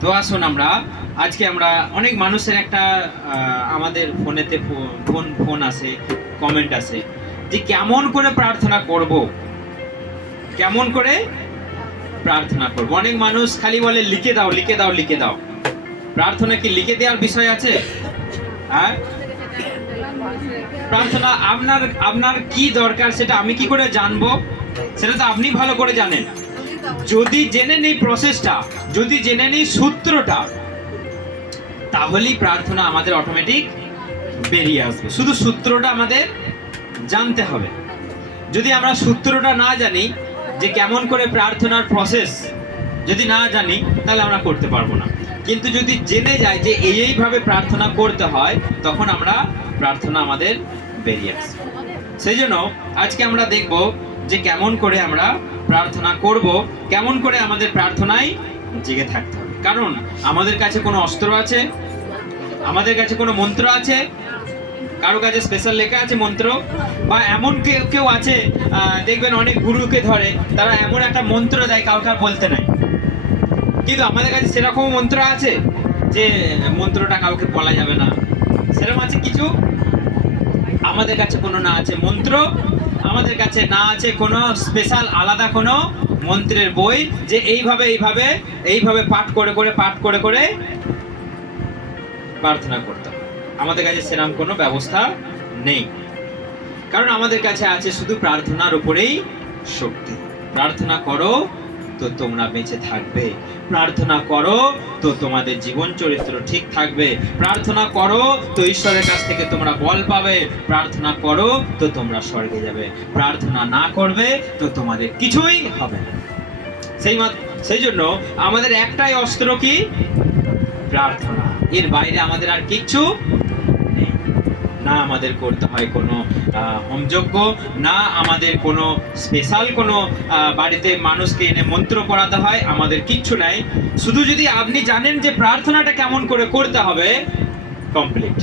তো আসুন আজকে আমরা অনেক মানুষের একটা আমাদের ফোনেতে ফোন আসে, কমেন্ট আসে যে কেমন করে প্রার্থনা করব, কেমন করে প্রার্থনা করব। অনেক মানুষ খালি বলে লিখে দাও লিখে দাও লিখে দাও। প্রার্থনা কি লিখে দেওয়ার বিষয় আছে? হ্যাঁ, প্রার্থনা আপনার আপনার কি দরকার সেটা আমি কি করে জানবো? সেটা তো আপনি ভালো করে জানেন। যদি জেনে নেই প্রসেসটা, যদি জেনে নেই সূত্রটা, তাহলেই প্রার্থনা আমাদের অটোমেটিক বেরিয়ে আসবে। শুধু সূত্রটা আমাদের জানতে হবে। যদি আমরা সূত্রটা না জানি, যে কেমন করে প্রার্থনার প্রসেস যদি না জানি, তাহলে আমরা করতে পারবো না। কিন্তু যদি জেনে যাই যে এইভাবে প্রার্থনা করতে হয়, তখন আমরা প্রার্থনা আমাদের বেরিয়ে আসবে। সেই জন্য আজকে আমরা দেখব যে কেমন করে আমরা প্রার্থনা করব, কেমন করে আমাদের প্রার্থনায় জেগে থাকতে হবে। কারণ আমাদের কাছে কোনো অস্ত্র আছে, আমাদের কাছে কোনো মন্ত্র আছে, কারো কাছে স্পেশাল লেখা আছে মন্ত্র, বা এমন কেউ আছে দেখবেন অনেক গুরুকে ধরে, তারা এমন একটা মন্ত্র দেয় কাউকে বলতে নাই। কিন্তু আমাদের কাছে সেরকম মন্ত্র আছে যে মন্ত্রটা কাউকে বলা যাবে না, সেরকম আছে কিছু? আমাদের কাছে কোনো না আছে মন্ত্র, আমাদের কাছে না আছে কোনো স্পেশাল আলাদা কোনো মন্ত্রের বই যে এইভাবে এইভাবে এইভাবে পাঠ করে করে প্রার্থনা করতে হবে। আমাদের কাছে সেরকম কোনো ব্যবস্থা নেই। কারণ আমাদের কাছে আছে শুধু প্রার্থনার উপরেই শক্তি। প্রার্থনা করো তো তোমরা বেঁচে থাকবে, প্রার্থনা করো তো তোমাদের জীবন চরিত্র ঠিক থাকবে, প্রার্থনা করো তো ঈশ্বরের কাছ থেকে তোমরা বল পাবে, প্রার্থনা করো তো তোমরা স্বর্গে যাবে, প্রার্থনা না করবে তো তোমাদের কিছুই হবে না। সেই জন্য আমাদের একটাই অস্ত্র, কি? প্রার্থনা। এর বাইরে আমাদের আর কিচ্ছু নেই। না আমাদের করতে হয় কোনো হোমযজ্ঞ, না আমাদের কোনো স্পেশাল কোনো বাড়িতে মানুষকে এনে মন্ত্র পড়াতে হয়, আমাদের কিচ্ছু নাই। শুধু যদি আপনি জানেন যে প্রার্থনাটা কেমন করে করতে হবে, কমপ্লিট।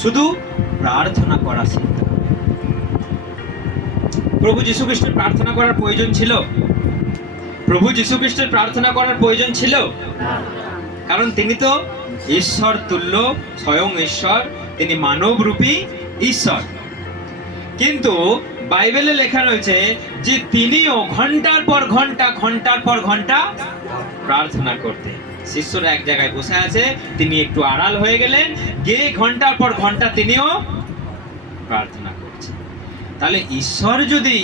শুধু প্রার্থনা করা শিখতে হবে। প্রভু যীশু খ্রিস্টের প্রার্থনা করার প্রয়োজন ছিল? প্রভু যীশু খ্রিস্টের প্রার্থনা করার প্রয়োজন ছিল? কারণ তিনি তো ঈশ্বর তুল্য, স্বয়ং ঈশ্বর, তিনি মানবরূপী ঈশ্বর। কিন্তু বাইবেলে লেখা রয়েছে যে তিনিও ঘন্টার পর ঘন্টা প্রার্থনা করতেন। শিষ্যরা এক জায়গায় বসে আছে, তিনি একটু আড়াল হয়ে গেলেন, গিয়ে ঘন্টার পর ঘন্টা তিনিও প্রার্থনা করছেন। তাহলে ঈশ্বর যদি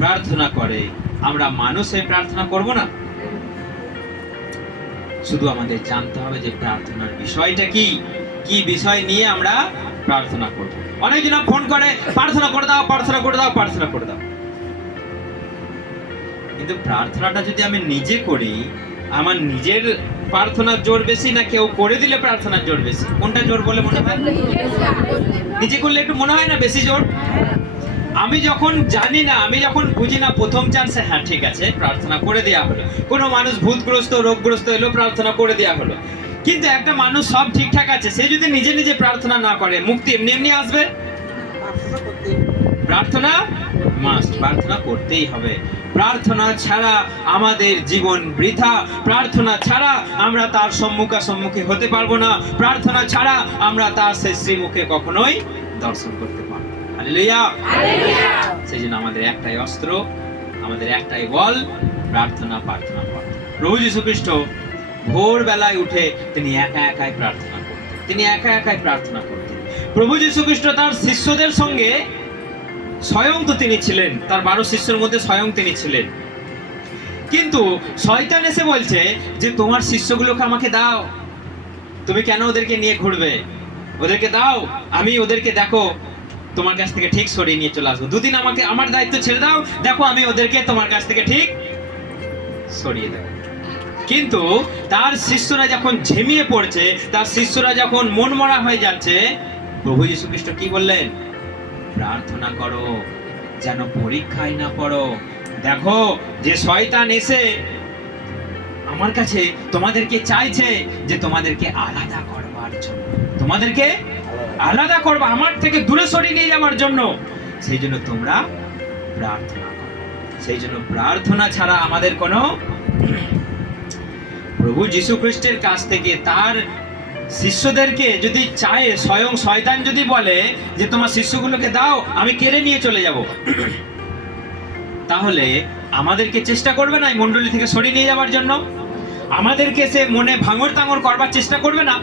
প্রার্থনা করে, আমরা মানুষে প্রার্থনা করব না? শুধু আমাদের জানতে হবে যে প্রার্থনার বিষয়টা কি, কি বিষয় নিয়ে আমরা প্রার্থনা করব। অনেকজন ফোন করে প্রার্থনা করে দাও, প্রার্থনা করে দাও, প্রার্থনা করে দাও। কিন্তু প্রার্থনাটা যদি আমি নিজে করি, আমার নিজের প্রার্থনার জোর বেশি না কেউ করে দিলে প্রার্থনার জোর বেশি? কোনটা জোর বলে মনে হয়? নিজে করলে একটু মনে হয় না বেশি জোর? আমি যখন জানি না, আমি যখন বুঝি না, প্রথম চান্সে হ্যাঁ ঠিক আছে প্রার্থনা করে দেওয়া হলো। কোনো মানুষ ভূতগ্রস্ত, রোগগ্রস্ত এলো, প্রার্থনা করে দেওয়া হলো। কিন্তু একটা মানুষ সব ঠিকঠাক আছে, সে যদি নিজে নিজে প্রার্থনা না করে, মুক্তি এমনি এমনি আসবে? প্রার্থনা মাস্ট, প্রার্থনা করতেই হবে। প্রার্থনা ছাড়া আমাদের জীবন বৃথা, প্রার্থনা ছাড়া আমরা তার সম্মুখে হতে পারবো না, প্রার্থনা ছাড়া আমরা তার সেই শ্রীমুখে কখনোই দর্শন করতে পারবো না। হালেলুয়া। সেই জন্য আমাদের একটাই অস্ত্র, আমাদের একটাই বল, প্রার্থনা। প্রভু যীশু খ্রিস্ট ভোরবেলায় উঠে তিনি একাই প্রার্থনা করতেন, তিনি একাই প্রার্থনা করতেন। প্রভু যীশু খ্রিস্ট তার শিষ্যদের সঙ্গে স্বয়ং তো তিনি ছিলেন, তার 12 শিষ্যের মধ্যে স্বয়ং তিনি ছিলেন। কিন্তু শয়তান এসে বলছে যে তোমার শিষ্যগুলোকে আমাকে দাও, তুমি কেন ওদেরকে নিয়ে ঘুরবে? ওদেরকে দাও, আমি ওদেরকে দেখো তোমার কাছ থেকে ঠিক সরিয়ে নিয়ে চলে আসবো। দুদিন আমাকে আমার দায়িত্ব ছেড়ে দাও, দেখো আমি ওদেরকে তোমার কাছ থেকে ঠিক সরিয়ে দেব। কিন্তু তার শিষ্যরা যখন ঝিমিয়ে পড়ছে, তার শিষ্যরা যখন মনমরা হয়ে যাচ্ছে, প্রভু যীশু খ্রিস্ট কি বললেন? প্রার্থনা করো যেন পরীক্ষায় না পড়ো। দেখো যে শয়তান এসে আমার কাছে তোমাদেরকে চাইছে যে তোমাদেরকে আলাদা করবার জন্য, তোমাদেরকে আলাদা করবা, আমার থেকে দূরে সরিয়ে নিয়ে যাওয়ার জন্য। সেই জন্য তোমরা প্রার্থনা করো। সেই জন্য প্রার্থনা ছাড়া আমাদের কোনো প্রভু যীশু খ্রিস্টের কাছ থেকে তার শিষ্যদেরকে যদি চায়, স্বয়ং শয়তান যদি বলে যে তোমার শিষ্যগুলোকে দাও, আমি কেড়ে নিয়ে চলে যাব, তাহলে আমাদেরকে চেষ্টা করবে না এই মণ্ডলী থেকে সরিয়ে নিয়ে যাওয়ার জন্য? আমাদেরকে সে মনে ভাঙর তাঙর করবার চেষ্টা করবে না?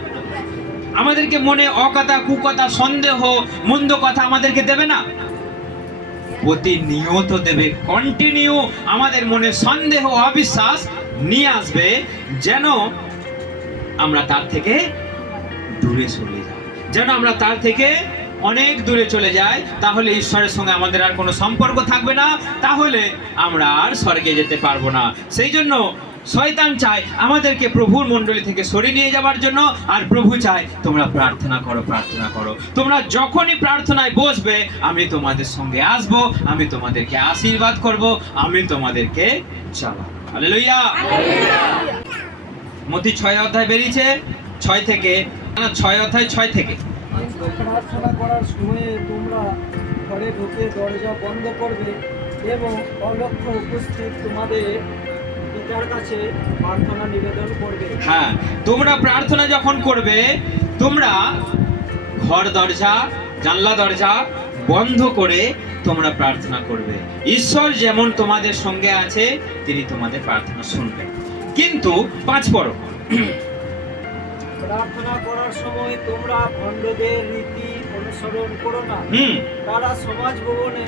আমাদেরকে মনে অকথা, কুকথা, সন্দেহ, মন্দ কথা আমাদেরকে দেবে না? প্রতিনিয়ত দেবে, কন্টিনিউ আমাদের মনে সন্দেহ, অবিশ্বাস নিয়ে আসবে, যেন আমরা তার থেকে দূরে সরে যাই, যেন আমরা তার থেকে অনেক দূরে চলে যাই। তাহলে ঈশ্বরের সঙ্গে আমাদের আর কোনো সম্পর্ক থাকবে না, তাহলে আমরা আর স্বর্গে যেতে পারবো না। সেই জন্য শয়তান চায় আমাদেরকে প্রভুর মণ্ডলী থেকে সরিয়ে নিয়ে যাওয়ার জন্য। আর প্রভু চায় তোমরা প্রার্থনা করো, প্রার্থনা করো। তোমরা যখনই প্রার্থনায় বসবে, আমি তোমাদের সঙ্গে আসব, আমি তোমাদেরকে আশীর্বাদ করব, আমি তোমাদেরকে চালাবো। হালেলুয়া। মতি 6 অধ্যায় বেরিয়েছে, 6 থেকে, না 6 অধ্যায় 6 থেকে। প্রার্থনা করার সময়ে তোমরা ঘরে ঢুকে দরজা বন্ধ করবে এবং অলক্ষ্য উপস্থিত তোমাদের পিতার কাছে প্রার্থনা নিবেদন করবে। হ্যাঁ, তোমরা প্রার্থনা যখন করবে, তোমরা ঘর দরজা, জানলা দরজা বন্ধ করে তোমরা প্রার্থনা করবে। ঈশ্বর যেমন তোমাদের সঙ্গে আছে, তিনি তোমাদের প্রার্থনা শুনবেন। কিন্তু 5 পড়ো। প্রার্থনা করার সময় তোমরা ভণ্ডদের রীতি অনুসরণ করো না। তারা সমাজ ভবনে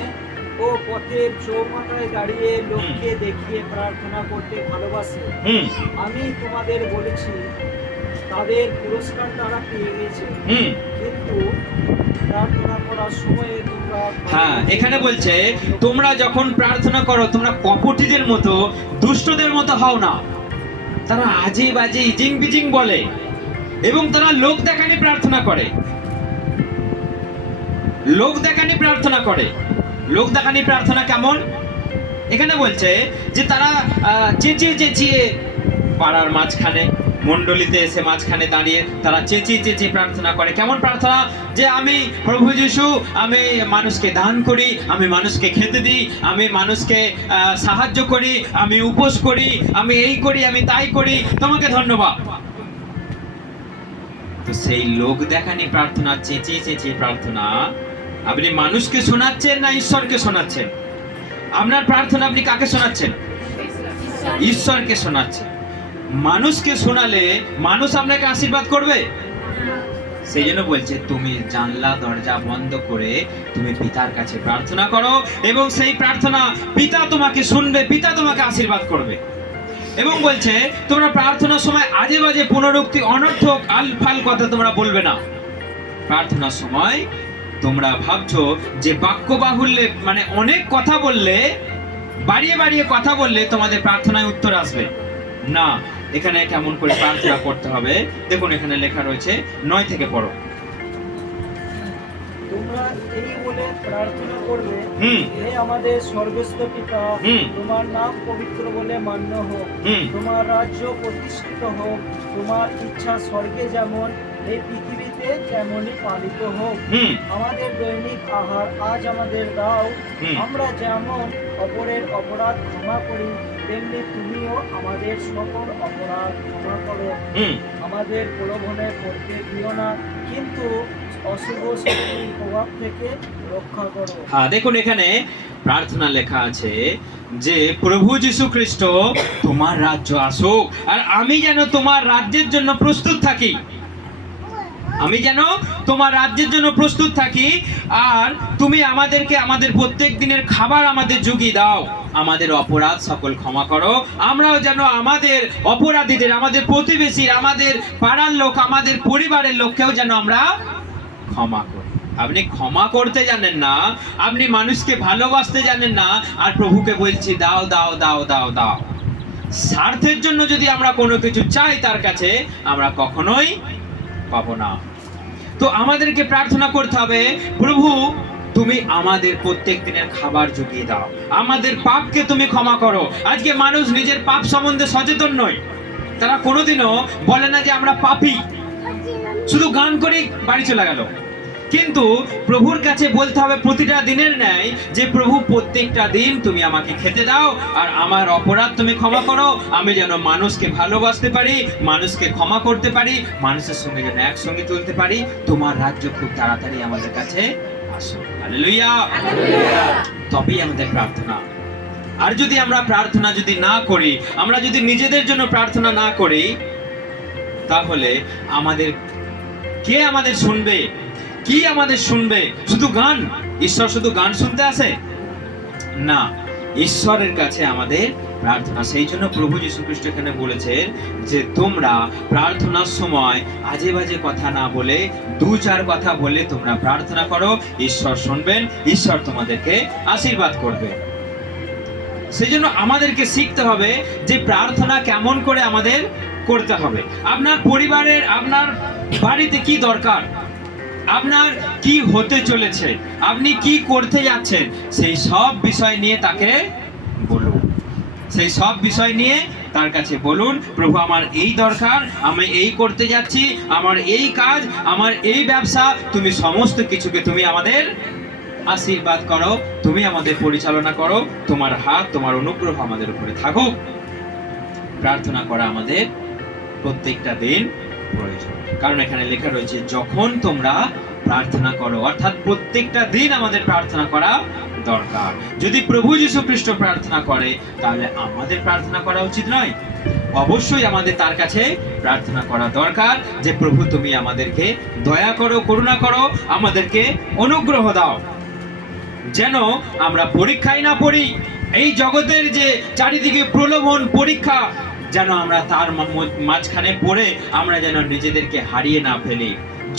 ও পথের চৌমাথায় দাঁড়িয়ে লোককে দেখিয়ে প্রার্থনা করতে ভালোবাসে। আমি তোমাদের বলেছি, তাদের পুরস্কার তারা পেয়ে গেছে। কিন্তু প্রার্থনা করার সময় তোমরা, হ্যাঁ, এখানে বলছে তোমরা যখন প্রার্থনা করো, তোমরা কপটীদের মতো, দুষ্টদের মতো হও না। তারা আজে বাজে ইজিং বিজিং বলে এবং তারা লোক দেখানি প্রার্থনা করে। লোক দেখানি প্রার্থনা করে। লোক দেখানি প্রার্থনা কেমন? এখানে বলছে যে তারা চেঁচিয়ে চেঁচিয়ে পাড়ার মাঝখানে, মণ্ডলীতে এসে মাঝখানে দাঁড়িয়ে তারা চেঁচিয়ে চেঁচিয়ে প্রার্থনা করে। কেমন প্রার্থনা? যে আমি প্রভু যিশু, আমি মানুষকে দান করি, আমি মানুষকে খেতে দিই, আমি মানুষকে সাহায্য করি, আমি উপোস করি, আমি এই করি, আমি তাই করি, তোমাকে ধন্যবাদ। তো সেই লোক দেখানি প্রার্থনা, চেঁচিয়ে চেঁচিয়ে প্রার্থনা, আপনি মানুষকে শোনাচ্ছেন না ঈশ্বরকে শোনাচ্ছেন? আপনার প্রার্থনা আপনি কাকে শোনাচ্ছেন? ঈশ্বরকে শোনাচ্ছেন। মানুষকে শোনালে মানুষ আপনাকে আশীর্বাদ করবে? সেই জন্য বলছে তুমি জানলা দরজা বন্ধ করে তুমি পিতার কাছে প্রার্থনা করো এবং সেই প্রার্থনা পিতা তোমাকে শুনবে, পিতা তোমাকে আশীর্বাদ করবে। এবং বলছে তোমরা প্রার্থনার সময় আজে বাজে পুনরুক্তি, অনর্থক আলফাল কথা তোমরা বলবে না। প্রার্থনার সময় তোমরা ভাবছো যে বাক্য বাহুল্যে, মানে অনেক কথা বললে, বাড়িয়ে বাড়িয়ে কথা বললে তোমাদের প্রার্থনায় উত্তর আসবে না। এখানে কেমন করে প্রার্থনা করতে হবে দেখুন, এখানে লেখা রয়েছে, 9 থেকে পড়ো। তোমরা এই বলে প্রার্থনা করবে, হে আমাদের স্বর্গস্থ পিতা, তোমার নাম পবিত্র বলে মান্য হোক, তোমার রাজ্য প্রতিষ্ঠিত হোক, তোমার ইচ্ছা স্বর্গে যেমন এই পৃথিবীতে তেমনই পালিত হোক। আমাদের দৈনিক আহার আজ আমাদের দাও, আমরা যেমন অপরের অপরাধ ক্ষমা করি, তেমনি তুমিও আমাদের সকল অপরাধ ক্ষমা করো। আমাদের প্রলোভনে পড়তে দিও না, কিন্তু অশুভ শক্তির প্রভাব থেকে রক্ষা করো। হ্যাঁ, দেখুন এখানে প্রার্থনা লেখা আছে যে প্রভু যীশু খ্রিস্ট তোমার রাজ্য আসুক, আর আমি যেন তোমার রাজ্যের জন্য প্রস্তুত থাকি। আমি যেন তোমার রাজ্যের জন্য প্রস্তুত থাকি, আর তুমি আমাদেরকে আমাদের প্রত্যেক দিনের খাবার আমাদের জুগিয়ে দাও, আমাদের অপরাধ সকল ক্ষমা করো। আমরাও যেন আমাদের অপরাধীদের, আমাদের প্রতিবেশীর, আমাদের পাড়ার লোক, আমাদের পরিবারের লোককেও যেন আমরা ক্ষমা করি। আপনি ক্ষমা করতে জানেন না, আপনি মানুষকে ভালোবাসতে জানেন না, আর প্রভুকে বলছি দাও দাও দাও দাও দাও। স্বার্থের জন্য যদি আমরা কোনো কিছু চাই তার কাছে, আমরা কখনোই পাবো না। তো আমাদেরকে প্রার্থনা করতে হবে, প্রভু তুমি আমাদের প্রত্যেক দিনের খাবার জুগিয়ে দাও, আমাদের পাপকে তুমি ক্ষমা করো। আজকে মানুষ নিজের পাপ সম্বন্ধে সচেতন নয়, তারা কোনোদিনও বলে না যে আমরা পাপী, শুধু গান করে বাড়ি চলে গেল। কিন্তু প্রভুর কাছে বলতে হবে প্রতিটা দিনের ন্যায় যে প্রভু প্রত্যেকটা দিন তুমি আমাকে খেতে দাও আর আমার অপরাধ তুমি ক্ষমা করো, আমি যেন মানুষকে ভালোবাসতে পারি, মানুষকে ক্ষমা করতে পারি, মানুষের সঙ্গে যেন একসঙ্গে চলতে পারি। তোমার রাজ্য খুব তাড়াতাড়ি আমাদের কাছে আসো। হালেলুয়া। তবেই আমাদের প্রার্থনা। আর যদি আমরা প্রার্থনা যদি না করি, আমরা যদি নিজেদের জন্য প্রার্থনা না করি, তাহলে আমাদের কে আমাদের শুনবে? কি আমাদের শুনবে? শুধু গান? ঈশ্বর শুধু গান শুনতে আসে না, ঈশ্বরের কাছে আমাদের প্রার্থনা। সেই জন্য প্রভু যীশু খ্রিস্ট এখানে বলেছেন যে তোমরা প্রার্থনার সময় আজে বাজে কথা না বলে দু চার কথা বলে তোমরা প্রার্থনা করো, ঈশ্বর শুনবেন, ঈশ্বর তোমাদেরকে আশীর্বাদ করবে। সেই জন্য আমাদেরকে শিখতে হবে যে প্রার্থনা কেমন করে আমাদের করতে হবে। আপনার পরিবারের, আপনার বাড়িতে কি দরকার, আপনার কি হতে চলেছে, আপনি কি করতে যাচ্ছেন, সেই সব বিষয় নিয়ে তাকে বলুন। সেই সব বিষয় নিয়ে তার কাছে বলুন, প্রভু আমার এই দরকার, আমি এই করতে যাচ্ছি, আমার এই কাজ, আমার এই ব্যবসা, তুমি সমস্ত কিছুকে তুমি আমাদের আশীর্বাদ করো, তুমি আমাদের পরিচালনা করো, তোমার হাত, তোমার অনুগ্রহ আমাদের উপরে থাকুক। প্রার্থনা করা আমাদের প্রত্যেকটা দিন প্রয়োজন, কারণ এখানে লেখা রয়েছে যখন তোমরা প্রার্থনা করো, অর্থাৎ প্রত্যেকটা দিন আমাদের প্রার্থনা করা দরকার। যদি প্রভু যীশু খ্রিস্ট প্রার্থনা করে তাহলে আমাদের প্রার্থনা করা উচিত নয়? অবশ্যই আমাদের তার কাছে প্রার্থনা করা দরকার যে প্রভু তুমি আমাদেরকে দয়া করো, করুণা করো, আমাদেরকে অনুগ্রহ দাও, যেন আমরা পরীক্ষায় না পড়ি। এই জগতের যে চারিদিকে প্রলোভন, পরীক্ষা, যেন আমরা তার মাঝখানে পড়ে আমরা যেন নিজেদেরকে হারিয়ে না ফেলি।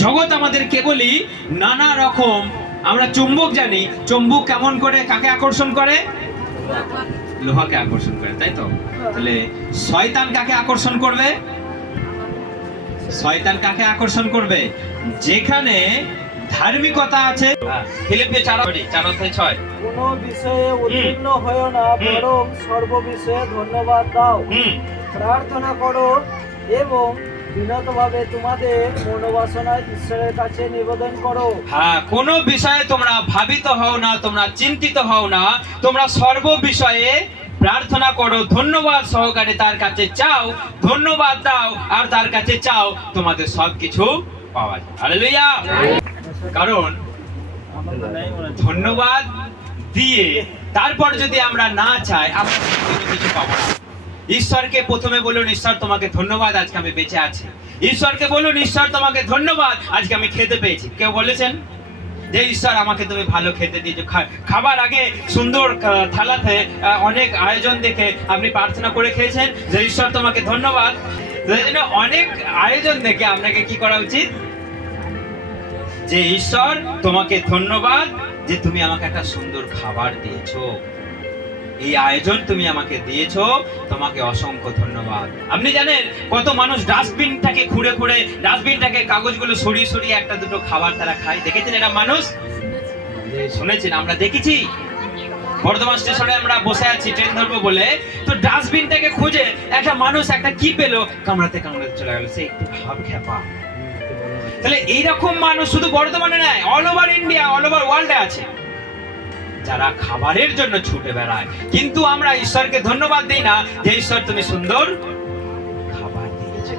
জগৎ আমাদের কেবলই নানা রকম, আমরা চুম্বক জানি, চুম্বক কেমন করে কাকে আকর্ষণ করে? লোহাকে আকর্ষণ করে, তাই তো? তাহলে শয়তান কাকে আকর্ষণ করবে? শয়তান কাকে আকর্ষণ করবে? যেখানে ধার্মিকতা আছে। ফিলিপিও 4:6 কোনো বিষয়ে উদ্বিগ্ন হয়ো না, বরং সর্ব বিষয়ে ধন্যবাদ দাও, প্রার্থনা করো এবং বিনতভাবে তোমাদের মনোবাসনা ঈশ্বরের কাছে নিবেদন করো। হ্যাঁ, কোনো বিষয়ে তোমরা ভাবিত হও না, তোমরা চিন্তিত হও না, তোমরা সর্ব বিষয়ে প্রার্থনা করো, ধন্যবাদ সহকারে তার কাছে চাও, ধন্যবাদ দাও আর তার কাছে চাও, তোমাদের সবকিছু পাওয়া যায়। হালেলুয়া। কারণ ধন্যবাদ দিয়ে তারপর যদি আমরা না চাই, আমরা কিছু পাবো না। ঈশ্বরকে প্রথমে বলুন, ঈশ্বর তোমাকে ধন্যবাদ আজকে আমি বেঁচে আছি। ঈশ্বরকে বলুন, ঈশ্বর তোমাকে ধন্যবাদ আজকে আমি খেতে পেয়েছি। কেউ বলেছেন যে ঈশ্বর আমাকে তুমি ভালো খেতে দিয়েছো? খাবার আগে সুন্দর থালাতে অনেক আয়োজন দেখে আপনি প্রার্থনা করে খেয়েছেন যে ঈশ্বর তোমাকে ধন্যবাদ। অনেক আয়োজন দেখে আপনাকে কি করা উচিত? যে ঈশ্বর তোমাকে ধন্যবাদ যে তুমি আমাকে একটা সুন্দর খাবার দিয়েছো, এই আয়োজন তুমি আমাকে দিয়েছো, তোমাকে অসংখ্য ধন্যবাদ। আপনি জানেন কত মানুষ ডাস্টবিনটাকে খুঁড়ে খুঁড়ে, ডাস্টবিনটাকে কাগজগুলো সরিয়ে সরিয়ে একটা দুটো খাবার তারা খায়? দেখেছেন এটা মানুষ? শুনেছেন? আমরা দেখেছি। বর্ধমান স্টেশনে আমরা বসে আছি ট্রেন ধরবো বলে, তো ডাস্টবিনটাকে খুঁজে একটা মানুষ একটা কি পেলো, কামড়াতে কামড়াতে চলে গেল, সে একটু ভাব খেপা। তাহলে এইরকম মানুষ শুধু বর্ধমানে নয়, all over India, all over ওয়ার্ল্ডে আছে, যারা খাবারের জন্য ছুটে বেড়ায়। কিন্তু আমরা ঈশ্বরকে ধন্যবাদ দিই না যে ঈশ্বর তুমি সুন্দর খাবার দিয়েছো।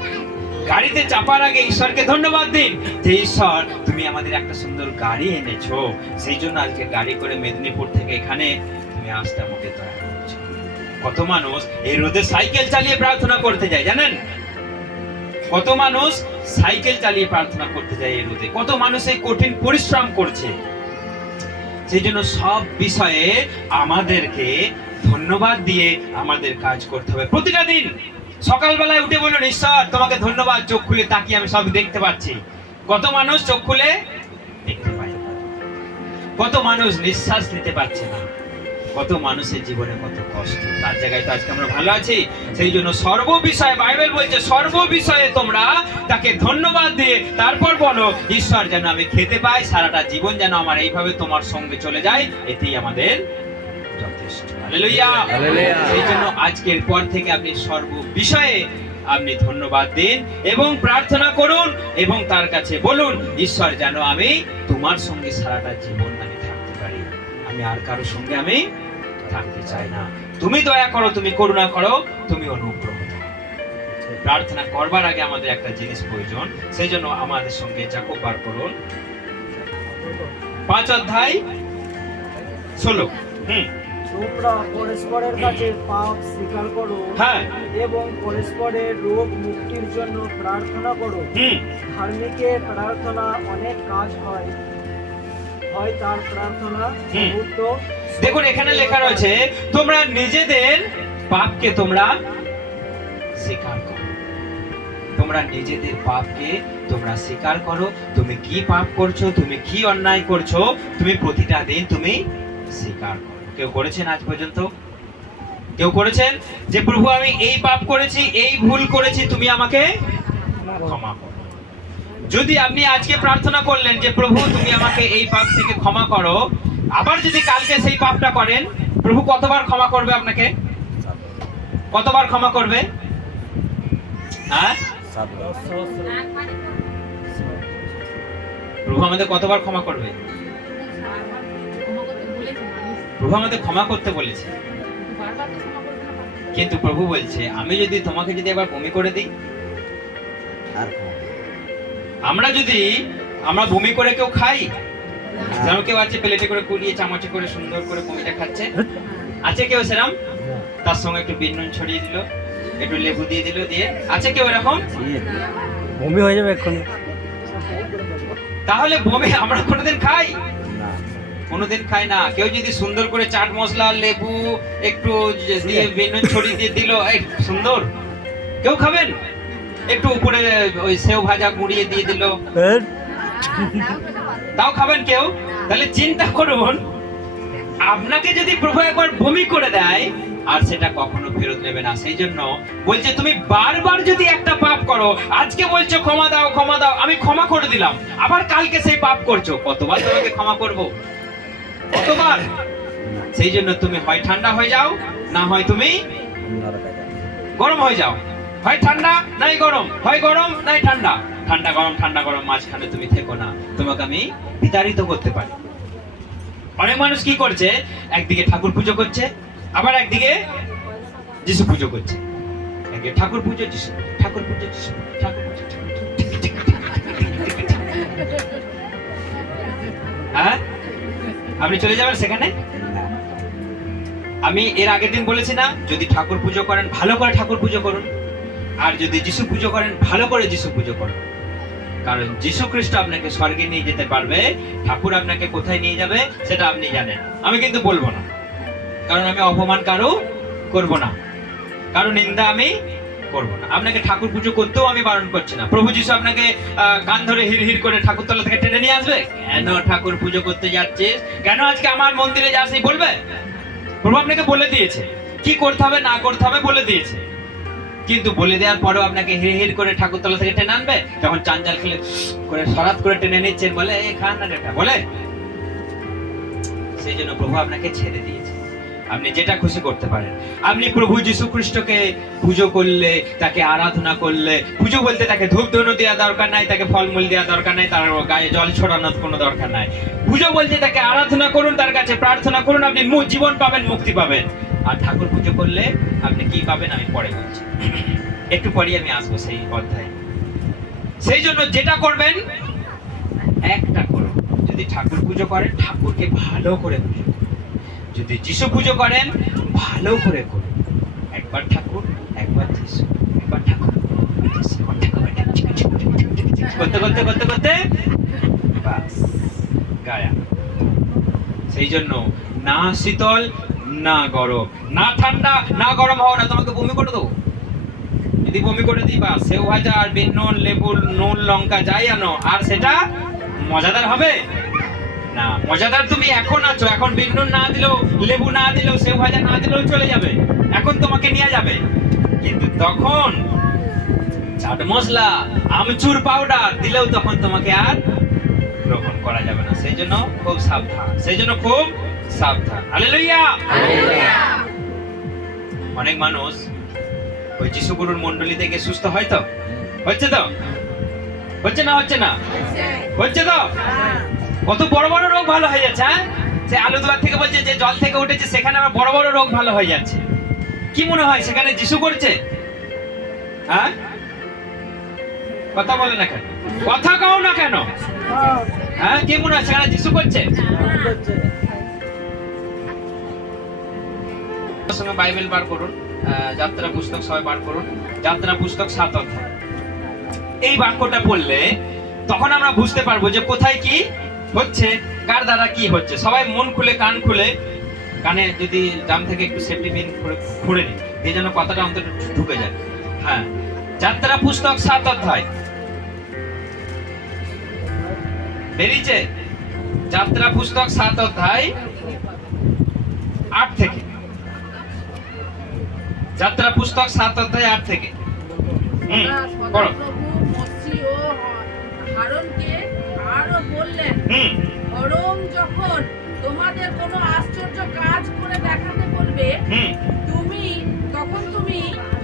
গাড়িতে চাপার আগে ঈশ্বরকে ধন্যবাদ দিন যে ঈশ্বর তুমি আমাদের একটা সুন্দর গাড়ি এনেছো, সেই জন্য আজকে গাড়ি করে মেদিনীপুর থেকে এখানে তুমি আসতে আমাকে দয়া করছো। কত মানুষ এই রোদে সাইকেল চালিয়ে প্রার্থনা করতে যায় জানেন? কত মানুষ সাইকেল চালিয়ে প্রার্থনা করতে যায় এই রোদে, কত মানুষ এই কঠিন পরিশ্রম করছে। সেই জন্য সব বিষয়ে আমাদেরকে ধন্যবাদ দিয়ে আমাদের কাজ করতে হবে প্রতিটা দিন। সকালবেলায় উঠে বলুন, ঈশ্বর তোমাকে ধন্যবাদ, চোখ খুলে তাকিয়ে আমি সব দেখতে পাচ্ছি। কত মানুষ চোখ খুলে দেখতে পায়, কত মানুষ নিঃশ্বাস নিতে পারছে না, কত মানুষের জীবনে কত কষ্ট। তার জায়গায় তো আজকে আমরা ভালো আছি। সেই জন্য সর্ব বিষয়ে, বাইবেল বলছে সর্ব বিষয়ে তোমরা তাকে ধন্যবাদ দিয়ে তারপর বলো, ঈশ্বর যেন আমি খেতে পাই, সারাটা জীবন যেন আমার এইভাবে তোমার সঙ্গে চলে যায়, এতেই আমাদের যথেষ্ট। হালেলুয়া। সেই জন্য আজকের পর থেকে আপনি সর্ব বিষয়ে আপনি ধন্যবাদ দিন এবং প্রার্থনা করুন এবং তার কাছে বলুন, ঈশ্বর যেন আমি তোমার সঙ্গে সারাটা জীবন আমি থাকতে পারি, আমি আর কারোর সঙ্গে আমি থাকতে চাই না। তুমি দয়া করো, তুমি করুণা করো, তুমি অনুগ্রহ দাও। প্রার্থনা করবার আগে আমাদের একটা জিনিস প্রয়োজন, সেই জন্য আমাদের সঙ্গে যাকব বার করুন 5:16। তোমরা পরস্পরের কাছে পাপ স্বীকার করো হ্যাঁ। এবং পরস্পরের রোগ মুক্তির জন্য প্রার্থনা করো। ধার্মিকের প্রার্থনা অনেক কাজ হয়, হয় তার প্রার্থনা মুহূর্ত। দেখুন এখানে লেখা রয়েছে তোমরা নিজেদের পাপকে তোমরা স্বীকার করো। তোমরা নিজেদের পাপকে তোমরা স্বীকার করো। তুমি কি পাপ করছো, তুমি কি অন্যায় করছো, তুমি প্রতিটা দিন তুমি স্বীকার করো। কেউ করেছেন আজ পর্যন্ত? কেউ করেছেন যে প্রভু আমি এই পাপ করেছি, এই ভুল করেছি, তুমি আমাকে ক্ষমা করো? যদি আপনি আজকে প্রার্থনা করলেন যে প্রভু তুমি আমাকে এই পাপ থেকে ক্ষমা করো, আবার যদি কালকে সেই পাপটা করেন, প্রভু কতবার ক্ষমা করবে আপনাকে? কতবার ক্ষমা করবে? হ্যাঁ, প্রভু আমাদের কতবার ক্ষমা করবে? প্রভু আমাদের ক্ষমা করতে বলেছে, কিন্তু প্রভু বলছে আমি যদি তোমাকে যদি এবার বমি করে দিই, আমরা বমি করে কেউ খাই? যেমন কেউ আছে প্লেটে করে কুড়িয়ে চামচে করে সুন্দর করে বমিটা খাচ্ছে, আছে কেউ সেরকম? তার সঙ্গে একটু বিট নুন ছড়িয়ে দিল, একটু লেবু দিয়ে দিল, দিয়ে আছে কেউ এরকম? বমি হয়ে যাবে এক্ষুনি। তাহলে বমি আমরা কোনোদিন খাই? কোনোদিন খাই না। কেউ যদি সুন্দর করে চাট মশলা লেবু একটু দিয়ে বিট নুন ছড়িয়ে দিয়ে দিল, এই সুন্দর, কেউ খাবেন? একটু উপরে ওই সেও ভাজা গুঁড়িয়ে দিয়ে দিল, তাও খাবেন কেউ? তাহলে চিন্তা করুন, আপনাকে যদি প্রভু একবার বমি করে দেয় আর সেটা কখনো ফেরত নেবে না। সেই জন্য বলছে তুমি বারবার যদি একটা পাপ করো, আজকে বলছো ক্ষমা দাও ক্ষমা দাও, আমি ক্ষমা করে দিলাম, আবার কালকে সেই পাপ করছো, কতবার তোমাকে ক্ষমা করব? কতবার? সেই জন্য তুমি হয় ঠান্ডা হয়ে যাও, না হয় তুমি গরম হয়ে যাও। হয় ঠান্ডা নাই গরম, হয় গরম নাই ঠান্ডা। ঠান্ডা গরম মাঝখানে তুমি থেকো না, তোমাকে আমি বিতাড়িত করতে পারি। অনেক মানুষ কি করছে, একদিকে ঠাকুর পুজো করছে, আবার একদিকে যিশু পুজো করছে। একদিকে ঠাকুর পুজো যিশু, ঠাকুর পুজো যিশু, ঠাকুর পুজো। হ্যাঁ, আপনি চলে যাবেন সেখানে? আমি এর আগের দিন বলেছি না, যদি ঠাকুর পুজো করেন ভালো করে ঠাকুর পুজো করুন, আর যদি যিশু পুজো করেন ভালো করে যিশু পুজো করুন। কারণ যিশু খ্রিস্ট আপনাকে স্বর্গে নিয়ে যেতে পারবে, ঠাকুর আপনাকে কোথায় নিয়ে যাবে সেটা আপনি জানেন। আমি কিন্তু বলবো না, কারণ আমি অপমান কারো করব না, কারো নিন্দা আমি করব না। আপনাকে ঠাকুর পুজো করতেও আমি বারণ করছি না। প্রভু যিশু আপনাকে কান ধরে হির হির করে ঠাকুরতলা থেকে টেনে নিয়ে আসবে, কেন ঠাকুর পুজো করতে যাচ্ছিস, কেন আজকে আমার মন্দিরে যাসনি বলবে? প্রভু আপনাকে বলে দিয়েছে কি করতে হবে না করতে হবে, বলে দিয়েছে। কিন্তু বলে দেওয়ার পরেও আপনাকে হির হির করে ঠাকুরতলা থেকে টেনে আনবে, তখন চাঞ্জাল খেলে করে সরাত করে টেনে নিচ্ছেন, বলে এই খান না এটা বলে। সেই জন্য প্রভু আপনাকে ছেড়ে দিয়েছে, আপনি যেটা খুশি করতে পারেন। আপনি প্রভু যিশু খ্রিস্টকে পুজো করলে, তাকে আরাধনা করলে, পুজো বলতে তাকে ধূপ ধুনো দেওয়া দরকার নাই, তাকে ফলমূল দেওয়া দরকার নাই, তার গায়ে জল ছড়ানোর কোনো দরকার নাই। পুজো বলতে তাকে আরাধনা করুন, তার কাছে প্রার্থনা করুন, আপনি জীবন পাবেন, মুক্তি পাবেন। আর ঠাকুর পুজো করলে আপনি কি পাবেন আমি পরে বলছি, একটু পরে আমি আসবো সেই অধ্যায়ে। সেই জন্য যেটা করবেন একটা করুন। যদি ঠাকুর পুজো করেন ঠাকুরকে ভালো করে পুজো করুন, যদি যিশু পুজো করেন ভালো করে করুন। একবার ঠাকুর একবার যিশু, একবার ঠাকুর করতে করতে করতে করতে বাস গায়া। সেই জন্য না শীতল না গরম, না ঠান্ডা না গরম হও না, তোমাকে বমি করে দেবো। যদি বমি করে দিই বা সেও ভাজা আর বিন নুন লেবু নুন লঙ্কা যাই আনো, আর সেটা মজাদার হবে না। মজাদার তুমি এখন আছো, এখন বিন নুন না দিলেও, লেবু না দিলেও, সেও ভাজা না দিলেও চলে যাবে, এখন তোমাকে নিয়ে যাবে। কিন্তু তখন চাট মশলা আমচুর পাউডার দিলেও তখন তোমাকে আর গ্রহণ করা যাবে না। সেই জন্য খুব সাবধান, সেই জন্য খুব সাবধান। হালেলুয়া। অনেক মানুষ ওই যিশু গুরুর মণ্ডলী থেকে সুস্থ হয় তো, হচ্ছে তো, হচ্ছে না হচ্ছে না, হচ্ছে তো। কত বড় বড় রোগ ভালো হয়ে যাচ্ছে। হ্যাঁ, সে আলুদুয়ার থেকে বলছে যে জল থেকে উঠেছে, সেখানে আবার বড় বড় রোগ ভালো হয়ে যাচ্ছে। কি মনে হয় সেখানে যিশু করছে? হ্যাঁ, কথা বলে না কেন? কথা কও না কেন? হ্যাঁ, কি মনে হয় সেখানে যিশু করছে? সঙ্গে বাইবেল বার করুন, যাত্রা পুস্তক সবাই বার করুন, যাত্রা পুস্তক 7 অধ্যায়। এই বাক্যটা পড়লে তখন আমরা বুঝতে পারবো যে কোথায় কি হচ্ছে, কার দ্বারা কি হচ্ছে। সবাই মন খুলে, কান খুলে, কানে যদি জাম থেকে একটু সেফটি পিন খুঁড়ে নিই, এই জন্য কথাটা অন্তত ঢুকে যায়। হ্যাঁ, যাত্রা পুস্তক 7 অধ্যায় বেরিয়েছে। যাত্রা পুস্তক 7 অধ্যায় 8 থেকে। যাত্রা পুস্তক 7 অধ্যায় 8 থেকে। পড়ো। সদাপ্রভু মোশে ও হারুনকে আরো বললেন, বরং যখন তোমাদের কোনো আশ্চর্য কাজ করে দেখাতে বলবে, তখন তুমি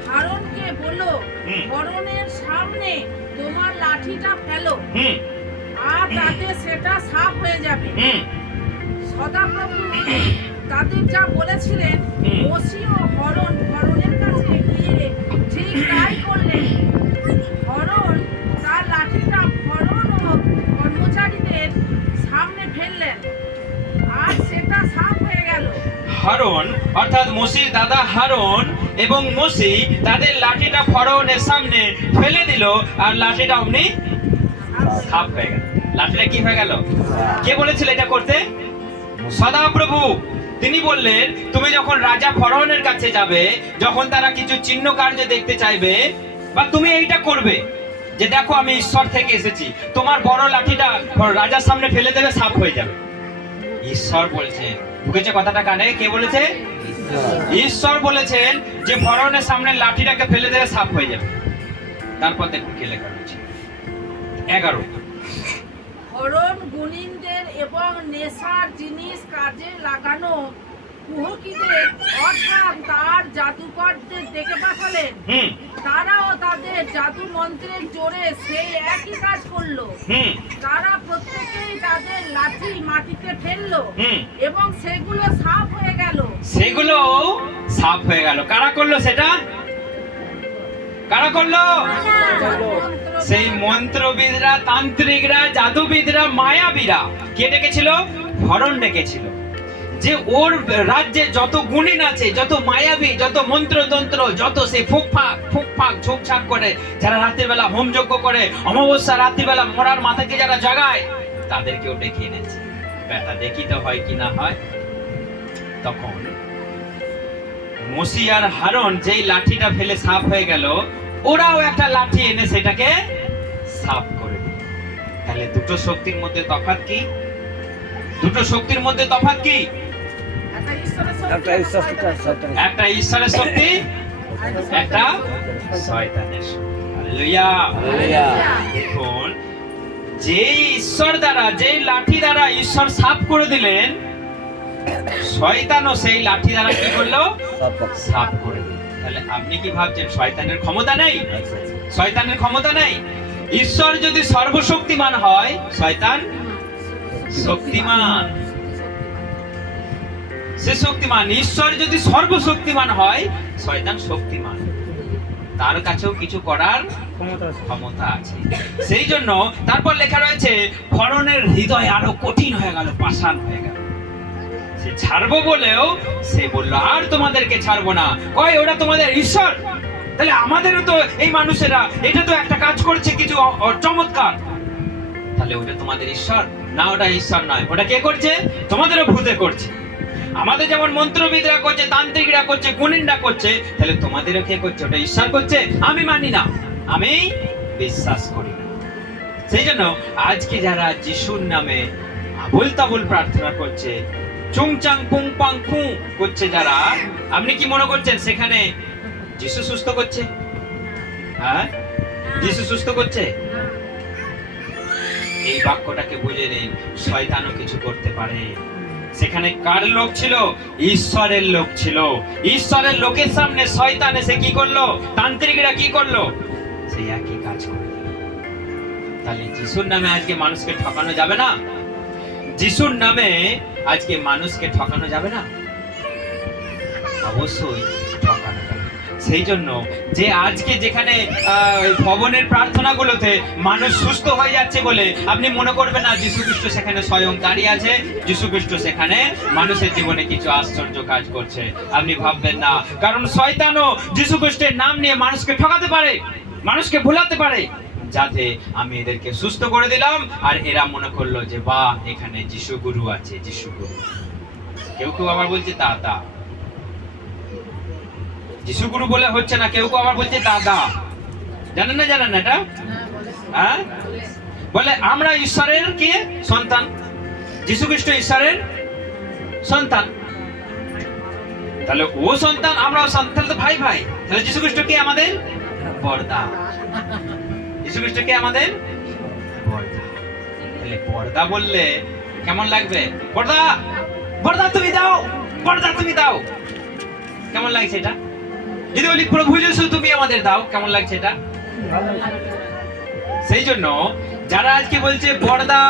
হারুনকে বলো, ফরনের সামনে তোমার লাঠিটা ফেলো, আর তাতে সেটা সাফ হয়ে যাবে। সদাপ্রভু তাদের যা বলেছিলেন, মোশে ও ফরনের কাছে গিয়ে ঠিক তাই করলেন। ফরন তার লাঠিটা ফরন ও কর্মচারীদের সামনে ফেললেন, আর সেটা সাফ হয়ে গেল। হারুন অর্থাৎ মোশির দাদা হারুন এবং মোশি তাদের লাঠিটা ফরনের সামনে ফেলে দিল, আর লাঠিটা অমনি সাফ হয়ে গেল। লাঠিটা কি হয়ে গেল? কে বলেছিল এটা করতে? সদাপ্রভু। তিনি বললেন, তুমি যখন রাজা ফরনের কাছে যাবে, যখন তারা কিছু চিহ্ন কার্য দেখতে চাইবে, বা তুমি এইটা করবে যে দেখো আমি ঈশ্বর থেকে এসেছি, তোমার বড় লাঠিটা রাজার সামনে ফেলে দেবে, সাফ হয়ে যাবে। ঈশ্বর বলছেন, ঢুকেছে কথাটা কানে? কে বলেছে? ঈশ্বর বলেছেন যে ফরনের সামনে লাঠিটাকে ফেলে দেবে, সাফ হয়ে যাবে। তারপর দেখুন কি লেখা রয়েছে 11। ফরন গুণিনদের এবং নেশার জিনিস কাজে লাগানো কুহকীদের অর্থাৎ তার জাদুকরদের ডেকে পাঠালেন। তারাও তাদের জাদু মন্ত্রের জোরে সেই একই কাজ করলো। তারা প্রত্যেকেই তাদের লাঠি মাটিতে ফেললো এবং সেগুলো সাফ হয়ে গেল। সেগুলো সাফ হয়ে গেল। কারা করলো সেটা? কারা করলো? সেই মন্ত্রবিদরা, তান্ত্রিকরা, জাদুবিদরা, মায়াবীরা। কে ডেকেছিল? ফরন ডেকেছিল। যে ওর রাজ্যে যত গুণিন আছে, যত মায়াবী, যত মন্ত্রতন্ত্র, যত সে ফুকফাক ঝোঁকঝাক করে, যারা রাত্রিবেলা হোমযজ্ঞ করে, অমাবস্যা রাত্রিবেলা মরার মাথাকে যারা জাগায়, তাদেরকেও ডেকে এনেছে। ব্যাটা দেখিতে হয় কি না হয়। তখন মোশি আর হারুন যেই লাঠিটা ফেলে সাফ হয়ে গেল, ওরাও একটা লাঠি এনে সেটাকে সাফ করে দিল। তাহলে দুটো শক্তির মধ্যে তফাৎ কি? দুটো শক্তির মধ্যে তফাৎ কি? একটা ঈশ্বরের শক্তি, একটা শয়তানের শক্তি। হালেলুয়া। দেখুন, যেই ঈশ্বর দ্বারা, যেই লাঠি দ্বারা ঈশ্বর সাফ করে দিলেন, শয়তানও সেই লাঠি দ্বারা কি করলো? সাফ করে দিল। তাহলে আপনি কি ভাবছেন শয়তানের ক্ষমতা নেই? শয়তানের ক্ষমতা নেই। ঈশ্বর যদি সর্বশক্তিমান হয়, শয়তান শক্তিমান। সে শক্তিমান। ঈশ্বর যদি সর্বশক্তিমান হয়, শয়তান শক্তিমান। তার কাছেও কিছু করার ক্ষমতা আছে। সেই জন্য তারপর লেখা রয়েছে, ফরনের হৃদয় আরো কঠিন হয়ে গেল, পাষাণ হয়ে গেল। সে ছাড়বো বলেও সে বলল, আর তোমাদেরকে ছাড়বো না। কয় ওরা তোমাদের ঈশ্বর? তাহলে আমাদেরও তো এই মানুষেরা এটা তো একটা কাজ করছে কিছু চমৎকার, তাহলে ওটা তোমাদের ঈশ্বর না? ওটা ঈশ্বর নয়। ওটা কে করছে? তোমাদেরও ভূতে করছে। আমাদের যেমন মন্ত্রবিদরা করছে, তান্ত্রিকরা করছে, গুণিনরা করছে, তাহলে তোমাদেরও কে করছে? ওটা ঈশ্বর করছে? আমি মানি না, আমি বিশ্বাস করি না। সেই জন্য আজকে যারা যিশুর নামে আবুল তাবুল প্রার্থনা করছে, চুংচাং পুং পাং ফু করছে যারা, আপনি কি মনে করছেন সেখানে যিশু সুস্থ করছে? হ্যাঁ, যিশু সুস্থ করছে? এই বাক্যটাকে বুঝে নিন, শয়তানও কিছু করতে পারে। সেখানে কার লোক ছিল? ঈশ্বরের লোক ছিল। ঈশ্বরের লোকের সামনে শয়তান এসে কি করলো? তান্ত্রিকরা কি করলো? সেই একই কাজ করে দিল। তাহলে যিশুর নামে আজকে মানুষকে ঠকানো যাবে না। যিশুর নামে আজকে মানুষকে ঠকানো যাবে না? অবশ্যই ঠকানো যাবে। সেই জন্য যে আজকে যেখানে ভবনের প্রার্থনাগুলোতে মানুষ সুস্থ হয়ে যাচ্ছে বলে আপনি মনে করবেন না যীশু খ্রিস্ট সেখানে স্বয়ং দাঁড়িয়ে আছে, যীশু খ্রিস্ট সেখানে মানুষের জীবনে কিছু আশ্চর্য কাজ করছে, আপনি ভাববেন না। কারণ শয়তানও যীশু খ্রিস্টের নাম নিয়ে মানুষকে ঠকাতে পারে, মানুষকে ভুলাতে পারে, যাতে আমি এদেরকে সুস্থ করে দিলাম আর এরা মনে করলো যে বাহ, এখানে যিশু গুরু আছে, যিশু গুরু। কেউ কেউ আবার বলছে দাদা, যিশু গুরু বলে হচ্ছে না, কেউ কেউ আবার বলছে দাদা। জানেন না এটা? হ্যাঁ, বলে আমরা ঈশ্বরের কি সন্তান, যিশু খ্রিস্ট ঈশ্বরের সন্তান। তাহলে ও সন্তান, আমরাও সন্তান, তো ভাই ভাই। তাহলে যিশু খ্রিস্ট কি আমাদের পর্দা, যিশু খ্রিস্ট কি আমাদের পর্দা। তাহলে পর্দা বললে কেমন লাগবে? পর্দা, পর্দা তুমি দাও, পর্দা তুমি দাও, কেমন লাগছে এটা? যদি বলি প্রভু যিশু তুমি আমাদের দাও, কেমন লাগছে এটা? সেই জন্য যারা আজকে বলছে বড়দা,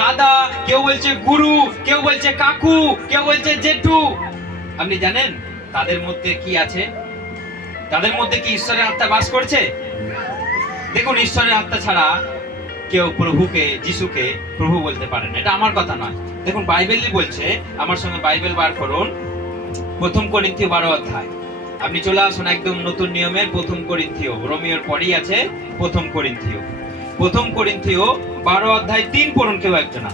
দাদা, কেউ বলছে গুরু, কেউ বলছে কাকু, কেউ বলছে জেঠু, আপনি জানেন তাদের মধ্যে কি আছে? তাদের মধ্যে কি ঈশ্বরের আত্মা বাস করছে? দেখুন, ঈশ্বরের আত্মা ছাড়া কেউ প্রভুকে, যিশুকে প্রভু বলতে পারে না। এটা আমার কথা নয়। দেখুন, বাইবেলই বলছে, আমার সঙ্গে বাইবেল বার করুন, 1 করিন্থীয় 12 অধ্যায়। আপনি চলে আসুন একদম নতুন নিয়মের 1 করিন্থীয়, রোমিওর পরই আছে 1 করিন্থীয়। 1 করিন্থীয় 12 অধ্যায় 3 পড়ুন কেউ একজন।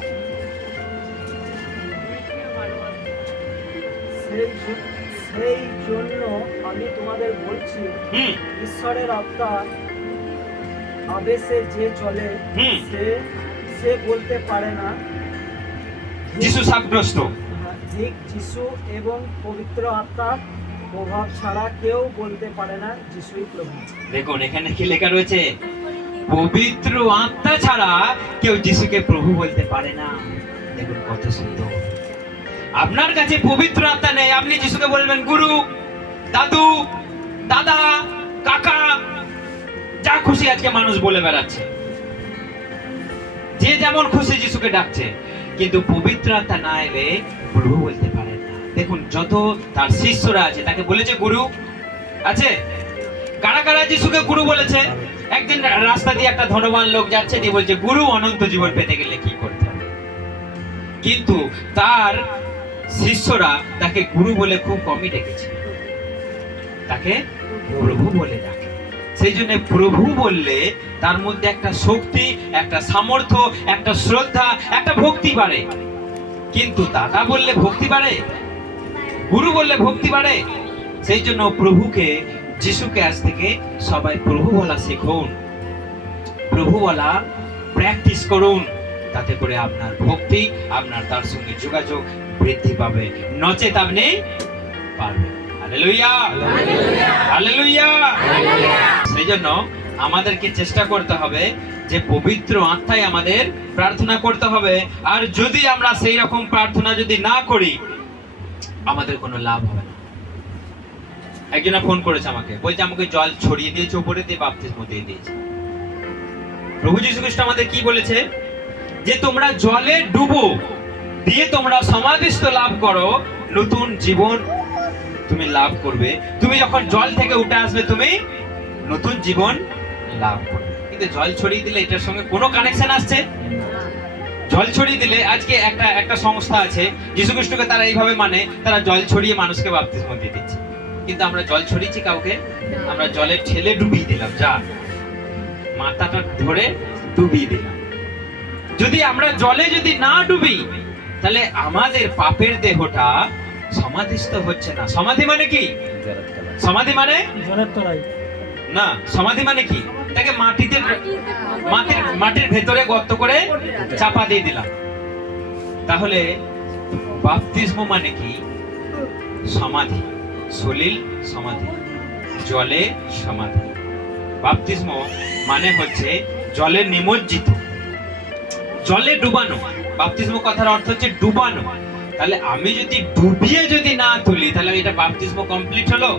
সেই জন্য আমি তোমাদের বলছি, ঈশ্বরের আত্মা আবেশে যে চলে সে বলতে পারে না যিশু শাপগ্রস্ত। ঠিক যিশু এবং পবিত্র আত্মার প্রভাব ছাড়া কেউ বলতে পারে না যিশুই প্রভু। দেখুন এখানে কি লেখা রয়েছে? পবিত্র আত্মা ছাড়া কেউ যিশুকে প্রভু বলতে পারে না। দেখুন কত সুন্দর। আপনার কাছে পবিত্র আত্মা নেই, আপনি যিশুকে বলবেন গুরু, দাদু, দাদা, কাকা, যা খুশি আজকে মানুষ বলে বেড়াচ্ছে, যে যেমন খুশি যিশুকে ডাকছে, কিন্তু পবিত্র আত্মা না এলে প্রভু বলতে পারেন না। দেখুন যত তার শিষ্যরা আছে তাকে বলেছে গুরু আছে। কারা কারা যিশুকে গুরু বলেছে? একদিন রাস্তা দিয়ে একটা ধনবান লোক যাচ্ছে, দিয়ে বলছে গুরু, অনন্ত জীবন পেতে গেলে কি করতে হবে? কিন্তু তার শিষ্যরা তাকে গুরু বলে খুব কমই ডেকেছে, তাকে প্রভু বলে ডাকে। সেই জন্য প্রভু বললে তার মধ্যে একটা শক্তি, একটা সামর্থ্য, একটা শ্রদ্ধা, একটা ভক্তি বাড়ে। কিন্তু দাদা বললে ভক্তি বাড়ে, গুরু বললে ভক্তি বাড়ে। সেই জন্য প্রভুকে, যিশুকে আজ থেকে সবাই প্রভু বলা শিখুন, প্রভু বলা প্র্যাকটিস করুন, তাতে করে আপনার ভক্তি, আপনার তার সঙ্গে যোগাযোগ বৃদ্ধি পাবে, নচেত আপনি পারবেন। Hallelujah, hallelujah. সেই জন্য আমাদেরকে চেষ্টা করতে হবে যে পবিত্র আত্মায় আমাদের প্রার্থনা করতে হবে। আর যদি আমরা সেই রকম প্রার্থনা যদি না করি, আমাদের কোনো লাভ হবে না। একজনা ফোন করেছে আমাকে, বলছে আমাকে জল ছড়িয়ে দিয়েছে উপরে দিয়ে, বাপ্তিস্ম দিয়ে দিয়েছে। প্রভু যীশু খ্রিস্ট আমাদের কি বলেছে? যে তোমরা জলে ডুবো, দিয়ে তোমরা সমাধিস্থ লাভ করো, নতুন জীবন তুমি লাভ করবে। তুমি যখন জল থেকে উঠে আসবে, তুমি নতুন জীবন লাভ করবে। কিন্তু জল ছড়িয়ে দিলে এটার সঙ্গে কোনো কানেকশন আসছে? জল ছড়িয়ে দিলে, আজকে একটা সংস্থা আছে যীশু খ্রিস্টকে তারা এইভাবে মানে, তারা জল ছড়িয়ে মানুষকে বাপ্তিস্ম দিয়ে দিচ্ছে। কিন্তু আমরা জল ছড়িয়েছি কাউকে? আমরা জলে ঠেলে ডুবিয়ে দিলাম, যা মাথাটা ধরে ডুবিয়ে দিলাম। যদি আমরা জলে যদি না ডুবি, তাহলে আমাদের পাপের দেহটা সমাধিস্থ হচ্ছে না। সমাধি মানে কি? সমাধি মানে না, সমাধি মানে কি? তাকে মাটির ভেতরে গর্ত করে চাপা দিয়ে দিলাম। তাহলে বাপ্তিস্ম মানে কি? সমাধি, সলিল সমাধি, জলে সমাধি। বাপ্তিস্ম মানে হচ্ছে জলে নিমজ্জিত, জলে ডুবানো। বাপ্তিস্ম কথার অর্থ হচ্ছে ডুবানো। তাহলে আমি যদি ডুবিয়ে যদি না তুলি, তাহলে এটা বাপ্তিস্ম কমপ্লিট হলো?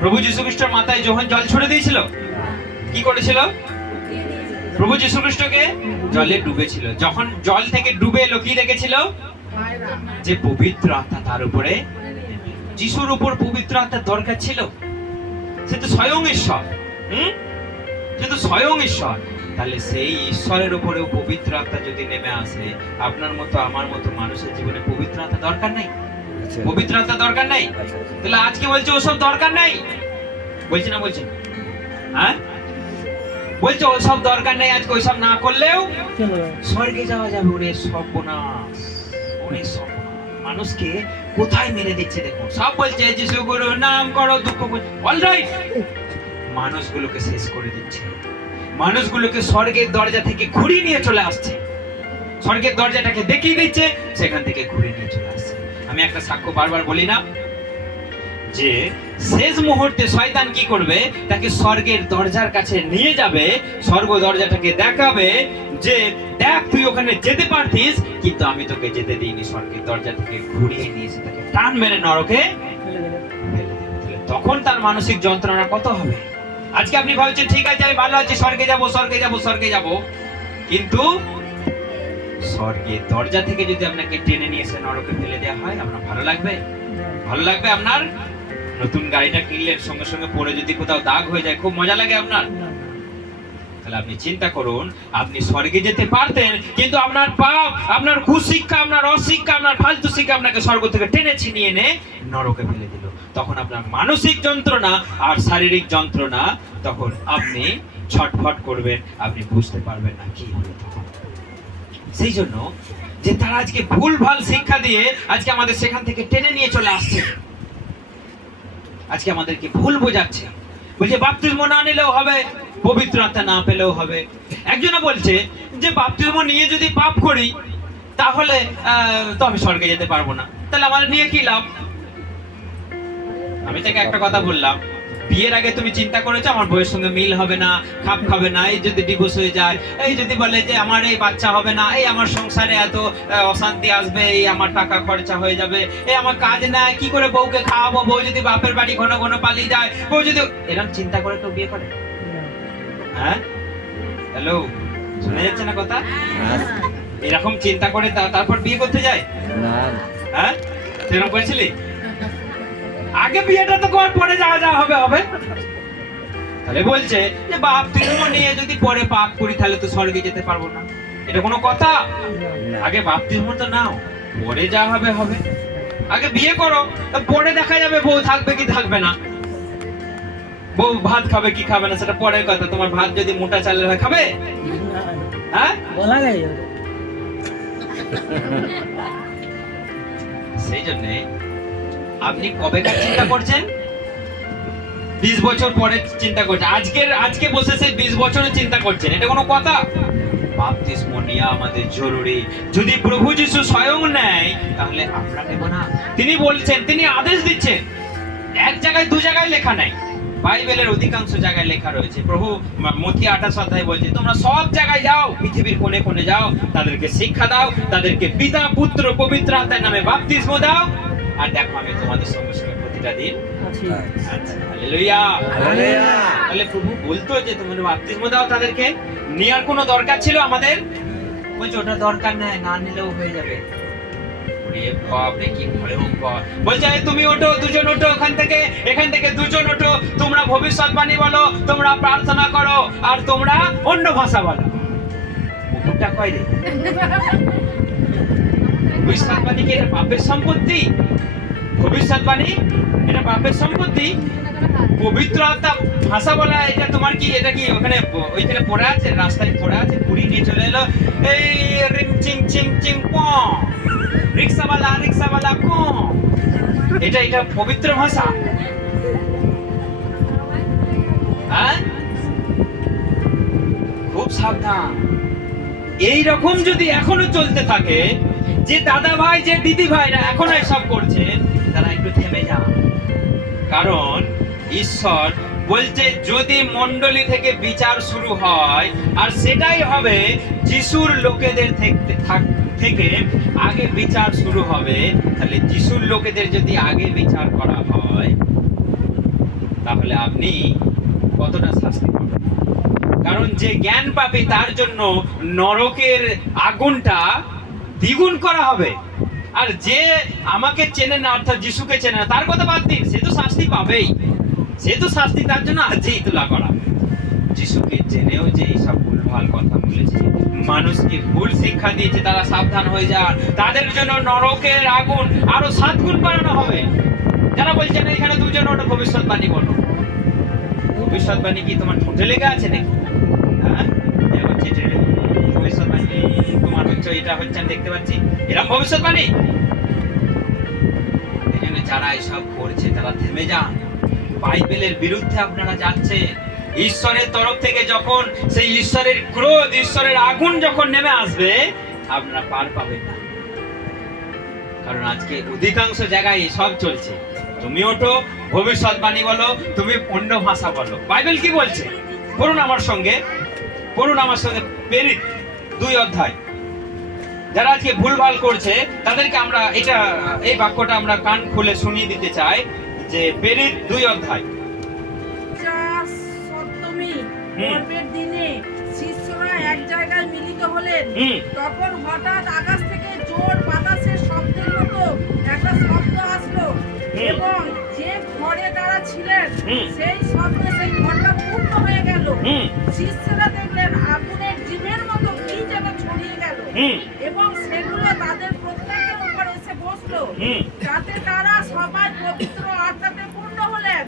প্রভু যীশু খ্রিস্টের মাথায় যখন জল ছুড়ে দিয়েছিল, কি করেছিল? প্রভু যীশু খ্রিস্টকে জলে ডুবেছিল, যখন জল থেকে ডুবে এলো কি দেখেছিল? যে পবিত্র আত্মা তার উপরে। যিশুর উপর পবিত্র আত্মার দরকার ছিল, সে তো স্বয়ং ঈশ্বর। সে তো স্বয়ং ঈশ্বর। তাহলে সেই ঈশ্বরের উপরেও পবিত্র আত্মা যদি নেমে আসে, আপনার মতো আমার মতো মানুষের জীবনে পবিত্র আত্মা দরকার নেই? পবিত্র আত্মা দরকার নেই? তাহলে আজকে বলছে ওসব দরকার নেই, বলছি না? বলছি হ্যাঁ, বলছে ওসব দরকার নেই। আজকে ওইসব না করলেও স্বর্গে যাওয়া যাবে। ওরে সর্বনাশ, ওরে সর্বনাশ। মানুষকে কোথায় মেরে দিচ্ছে দেখুন। সব বলছে যিশু গুরু নাম করো, দুঃখ অলরাইট, মানুষগুলোকে শেষ করে দিচ্ছে। মানুষগুলোকে স্বর্গের দরজা থেকে ঘুরিয়ে নিয়ে চলে আসছে। স্বর্গের দরজাটাকে দেখিয়ে দিচ্ছে, সেখান থেকে ঘুরিয়ে নিয়ে চলে আসছে। আমি একটা সাক্ষ্য বারবার বলি না, যে শেষ মুহূর্তে শয়তান কি করবে? তাকে স্বর্গের দরজার কাছে নিয়ে যাবে, স্বর্গ দরজাটাকে দেখাবে যে দেখ তুই ওখানে যেতে পারতিস, কিন্তু আমি তোকে যেতে দিইনি। স্বর্গের দরজা থেকে ঘুরিয়ে নিয়ে এসে তাকে টান মেরে নরকে ফেলে দেবে। তখন তার মানসিক যন্ত্রণা কত হবে? আজকে আপনি ভাবছেন ঠিক আছে আমি ভালো আছি, স্বর্গে যাব, স্বর্গে যাব, স্বর্গে যাব, কিন্তু স্বর্গের দরজা থেকে যদি আপনাকে টেনে নিয়ে এসে নরকে ফেলে দেওয়া হয়, আপনার ভালো লাগবে? ভালো লাগবে? আপনার নতুন গাড়িটা কিনলেন, সঙ্গে সঙ্গে পরে যদি কোথাও দাগ হয়ে যায়, খুব মজা লাগে আপনার? তাহলে আপনি চিন্তা করুন, আপনি স্বর্গে যেতে পারতেন, কিন্তু আপনার পাপ, আপনার কুশিক্ষা, আপনার অশিক্ষা, আপনার ফালতু শিক্ষা আপনাকে স্বর্গ থেকে টেনে ছিনিয়ে এনে নরকে ফেলে দিল। তখন আপনার মানসিক যন্ত্রণা আর শারীরিক যন্ত্রণা, তখন আপনি ছটফট করবেন, আপনি বুঝতে পারবেন না কি হলো তখন। সেই জন্য যে তারা আজকে ভুলভাল শিক্ষা দিয়ে আজকে আমাদের সেখান থেকে টেনে নিয়ে চলে আসছে, আজকে আমাদেরকে ভুল বোঝাচ্ছে। বলছে বাপ্তিস্ম না নিলেও হবে, পবিত্র আত্মা না পেলেও হবে। একজনে বলছে যে বাপ্তিস্ম নিয়ে যদি পাপ করি তাহলে তো আমি স্বর্গে যেতে পারবো না, তাহলে আমাদের নিয়ে কি লাভ? আমি তাকে একটা কথা বললাম, বিয়ের আগে তুমি চিন্তা করেছো আমার বউয়ের সঙ্গে মিল হবে না, খাপ খাবে না, এই যদি ডিভোর্স হয়ে যায়, এই যদি বলে যে আমার এই বাচ্চা হবে না, এই আমার সংসারে এত অশান্তি আসবে, এই আমার টাকা খরচা হয়ে যাবে, এই আমার কাজ নাই, কি করে বউকে খাওয়াবো, বউ যদি বাপের বাড়ি ঘন ঘন পালিয়ে যায়, বউ যদি, এরকম চিন্তা করে কেউ বিয়ে করে? হ্যাঁ, হ্যালো, শোনা যাচ্ছে না কথা? এরকম চিন্তা করে তারপর বিয়ে করতে যায়? হ্যাঁ, সেরকম করেছিলি? আগে বিয়েটা তো কর, পরে যা হবে হবে। তাহলে বলছে যে বাপ্তিস্ম নিয়ে যদি পরে পাপ করি তাহলে তো স্বর্গে যেতে পারবো না, এটা কোনো কথা? আগে বাপ্তিস্ম তো নাও, পরে যা হবে হবে। আগে বিয়ে করো, পরে দেখা যাবে বউ থাকবে কি থাকবে না, বউ ভাত খাবে কি খাবে না সেটা পরের কথা। তোমার ভাত যদি মোটা চালের হয় খাবে? হ্যাঁ, বলা যায়। সেই জন্য আপনি কবেকার চিন্তা করছেন? 20 বছর পরে চিন্তা করছেন, আজকে বসে সেই 20 বছরের চিন্তা করছেন, এটা কোনো কথা? বাপ্তিস্ম নেওয়া আমাদের জরুরি। যদি প্রভু যিশু স্বয়ং নেয় তাহলে আমরা নেব না? তিনি বলছেন, তিনি আদেশ দিচ্ছেন, এক জায়গায় দু জায়গায় লেখা নাই, বাইবেলের অধিকাংশ জায়গায় লেখা রয়েছে। প্রভু মথি 28 অধ্যায়ে বলছে তোমরা সব জায়গায় যাও, পৃথিবীর কোণে কোণে যাও, তাদেরকে শিক্ষা দাও, তাদেরকে পিতা পুত্র পবিত্র আত্মার নামে বাপ্তিস্ম দাও, আর দেখো আমি তোমাদের সঙ্গে সঙ্গে প্রতিটা দিন। Hallelujah, hallelujah. তাহলে প্রভু বলতো যে তোমরা বাপ্তিস্ম দাও, তাদেরকে নেওয়ার কোনো দরকার ছিল আমাদের? বলছে ওটা দরকার নেই, না নিলেও হয়ে যাবে। কি ভয়ঙ্কর! বলছে তুমি ওঠো, দুজন ওঠো, এখান থেকে দুজন ওঠো, তোমরা ভবিষ্যৎবাণী বলো, তোমরা প্রার্থনা করো, আর তোমরা অন্য ভাষা বলো। কুকুরটা কয় রে? ভবিষ্যৎবাণী কি এটা পাপের সম্পত্তি? ভবিষ্যৎবাণী এটা পাপের সম্পত্তি? পবিত্র আত্মা ভাষা বলা এটা তোমার কি, এটা কি ওইখানে পড়ে আছে, রাস্তায় পড়ে আছে, পুরি নিয়ে চলে এলো, এই রিং চিং চিং চিং প, রিক্সাওয়ালা ক, এটা পবিত্র ভাষা? হ্যাঁ, খুব সাবধান। এই রকম যদি এখনো চলতে থাকে, যে দাদা ভাই যে দিদি ভাইরা এখনো এসব করছেন, তারা একটু থেমে যান। কারণ ঈশ্বর বলছে যদি মণ্ডলী থেকে বিচার শুরু হয়, আর সেটাই হবে যিশুর লোকেদের থেকে আগে বিচার শুরু হবে, তাহলে যিশুর লোকেদের যদি আগে বিচার করা হয় তাহলে আপনি কতটা শাস্তি পাবেন? কারণ কারণ যে জ্ঞান পাবে তার জন্য নরকের আগুনটা দ্বিগুণ করা হবে। আর যে আমাকে চেনে না অর্থাৎ যিশুকে চেনে না তার কথা বাদ দিন, সে তো শাস্তি পাবেই, সে তো শাস্তি তার জন্য আজই তোলা করা। যিশুকে জেনেও যে এইসব ভুলভাল কথা বলেছে, মানুষকে ভুল শিক্ষা দিয়েছে, তারা সাবধান হয়ে যান, তাদের জন্য নরকের আগুন আরো 7 গুণ বাড়ানো হবে। যারা বলছেন এখানে দুজন ওটা ভবিষ্যৎবাণী বলো, ভবিষ্যৎবাণী কি তোমার ঠোঁটে লেগে আছে নাকি? হ্যাঁ, এবার চেটে ভবিষ্যৎবাণী তোমার হচ্ছে, এটা হচ্ছে আমি দেখতে পাচ্ছি, এরকম ভবিষ্যৎবাণী। এখানে যারা এসব করছে তারা থেমে যান। বাইবেলের বিরুদ্ধে আপনারা যাচ্ছেন। ঈশ্বরের তরফ থেকে যখন সেই ঈশ্বরের ক্রোধ, ঈশ্বরের আগুন যখন নেমে আসবে, আপনারা পার পাবেন না। কারণ আজকে অধিকাংশ জায়গায় সব চলছে, তুমি ওঠো ভবিষ্যৎবাণী বলো, তুমি অন্য ভাষা বলো। বাইবেল কি বলছে পড়ুন আমার সঙ্গে, পড়ুন আমার সঙ্গে প্রেরিত 2 অধ্যায়। যারা আজকে ভুলভাল করছে তাদেরকে আমরা এই বাক্যটা আমরা কান খুলে শুনিয়ে দিতে চাই যে প্রেরিত 2 অধ্যায়। পর্বের দিনে শিষ্যরা এক জায়গায় মিলিত হলেন, তখন হঠাৎ আকাশ থেকে জোর বাতাসের শব্দের মতো একটা শব্দ আসলো এবং যে ঘরে তারা ছিলেন সেই শব্দে সেই ঘরটা পূর্ণ হয়ে গেল। শিষ্যরা দেখলেন আগুনের জিভের মতো কি যেন ছড়িয়ে গেল এবং সেগুলো তাদের প্রত্যেকের উপর এসে বসলো, যাতে তারা সবাই পবিত্র আত্মাতে পূর্ণ হলেন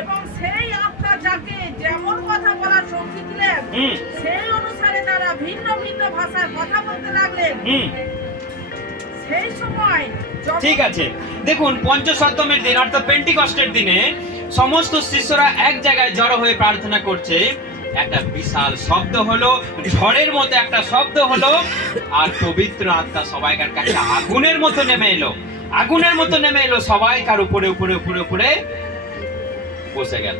এবং সেই আত্মা যাকে যেমন কথা বলার শক্তি দিলেন সেই অনুসারে তারা ভিন্ন ভিন্ন ভাষায় কথা বলতে লাগলেন। সেই সময় ঠিক আছে, দেখুন পঞ্চসপ্তমের দিন অর্থাৎ পেন্টিকস্টের দিনে সমস্ত শিষ্যরা এক জায়গায় জড়ো হয়ে প্রার্থনা করছে। একটা বিশাল শব্দ হলো, ঝড়ের মতো একটা শব্দ হলো, আর পবিত্র আত্মা সবাইকার কাছে আগুনের মতো নেমে এলো, আগুনের মতো নেমে এলো, সবাইকার উপরে উপরে উপরে উপরে বসে গেল।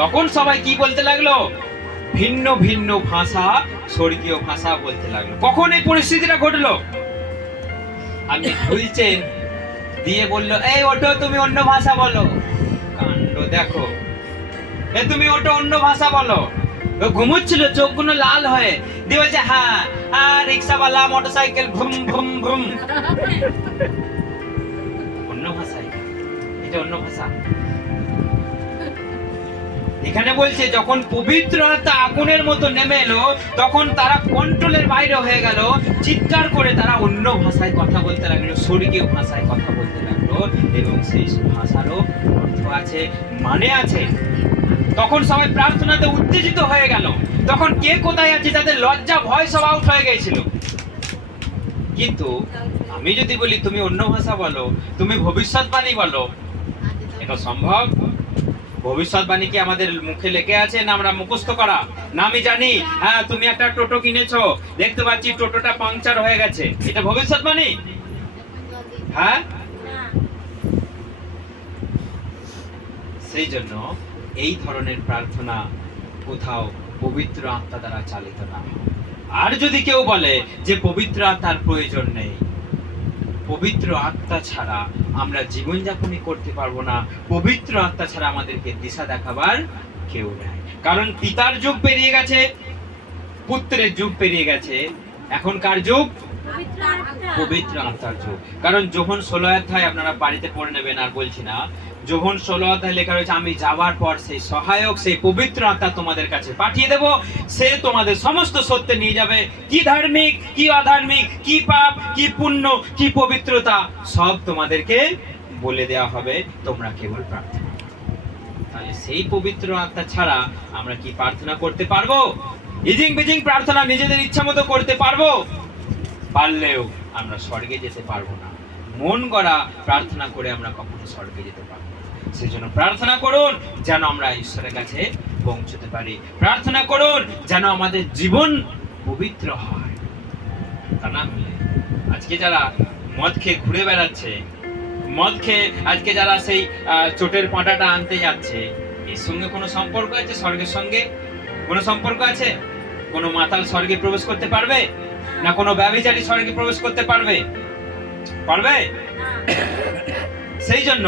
তখন সবাই কি বলতে লাগলো? ভিন্ন ভিন্ন ভাষা, স্বর্গীয় ভাষা বলতে লাগলো। কখন এই পরিস্থিতিটা ঘটলো? আপনি খুলছেন দিয়ে বললো, এই ওঠো তুমি অন্য ভাষা বলো। কাণ্ড দেখো, তুমি ওটা অন্য ভাষা বলো। ঘুমোচ্ছিল, চোখগুলো লাল হয়ে দিয়ে বলছে, হ্যাঁ রিক্সাওয়ালা মোটরসাইকেল ভুম ভুম ভুম। অন্য ভাষায়, এটা অন্য ভাষা। এখানে বলছে যখন পবিত্র আত্মা আগুনের মতো নেমে এলো তখন তারা কন্ট্রোলের বাইরে হয়ে গেল, চিৎকার করে তারা অন্য ভাষায় কথা বলতে লাগলো, স্বর্গীয় ভাষায় কথা বলতে লাগলো, এবং সেই ভাষারও অর্থ আছে, মানে আছে। তখন সবাই প্রার্থনাতে উত্তেজিত হয়ে গেল। তখন কে কোথায় আছে তাদের লজ্জা ভয় সব আউট হয়ে গেছিল। কিন্তু আমি যদি বলি তুমি অন্য ভাষা বলো, তুমি ভবিষ্যৎবাণী বলো, এটা সম্ভব? ভবিষ্যৎবাণী কি আমাদের মুখে লেগে আছে না আমরা মুখস্থ করা? না আমি জানি, হ্যাঁ তুমি একটা টোটো কিনেছো, দেখতে পাচ্ছি টোটোটা পাংচার হয়ে গেছে, এটা ভবিষ্যৎবাণী? হ্যাঁ, সেই জন্য এই ধরনের প্রার্থনা কোথাও পবিত্র আত্মা দ্বারা চালিত না। আর যদি কেউ বলে যে পবিত্র আত্মার প্রয়োজন নেই, পবিত্র আত্মা ছাড়া আমরা জীবনযাপনই করতে পারবো না, পবিত্র আত্মা ছাড়া আমাদেরকে দিশা দেখাবার কেউ নেই। কারণ পিতার যুগ পেরিয়ে গেছে, পুত্রের যুগ পেরিয়ে গেছে, এখন কার যুগ? পবিত্র আত্মার যুগ। কারণ যোহন 16 অধ্যায় আপনারা বাড়িতে পড়ে নেবেন, আর বলছি না। যোহন 16 অধ্যায় লেখা রয়েছে, আমি যাবার পর সেই সহায়ক, সেই পবিত্র আত্মা তোমাদের কাছে পাঠিয়ে দেব, সে তোমাদের সমস্ত সত্যে নিয়ে যাবে, কি ধার্মিক কি অধার্মিক, কি পাপ কি পুণ্য কি পবিত্রতা সব তোমাদেরকে বলে দেওয়া হবে, তোমরা কেবল প্রার্থনা। তাহলে সেই পবিত্র আত্মা ছাড়া আমরা কি প্রার্থনা করতে পারবো? ইজিং বিজিং প্রার্থনা নিজেদের ইচ্ছা মতো করতে পারবো? পারলেও আমরা স্বর্গে যেতে পারবো না। মন গড়া প্রার্থনা করে আমরা কখনো স্বর্গে যেতে পারবো না। সেজন্য প্রার্থনা করুন যেন আমরা ঈশ্বরের কাছে পৌঁছতে পারি। প্রার্থনা করুন যেন আমাদের জীবন পবিত্র হয়। তা না হলে আজকে যারা মদ খেয়ে ঘুরে বেড়াচ্ছে, মদ খেয়ে আজকে যারা সেই চোটের পাঁটাটা আনতে যাচ্ছে, এর সঙ্গে কোনো সম্পর্ক আছে? স্বর্গের সঙ্গে কোনো সম্পর্ক আছে? কোনো মাতাল স্বর্গে প্রবেশ করতে পারবে না? কোনো ব্যভিচারী স্বর্গে প্রবেশ করতে পারবে? পারবে? সেই জন্য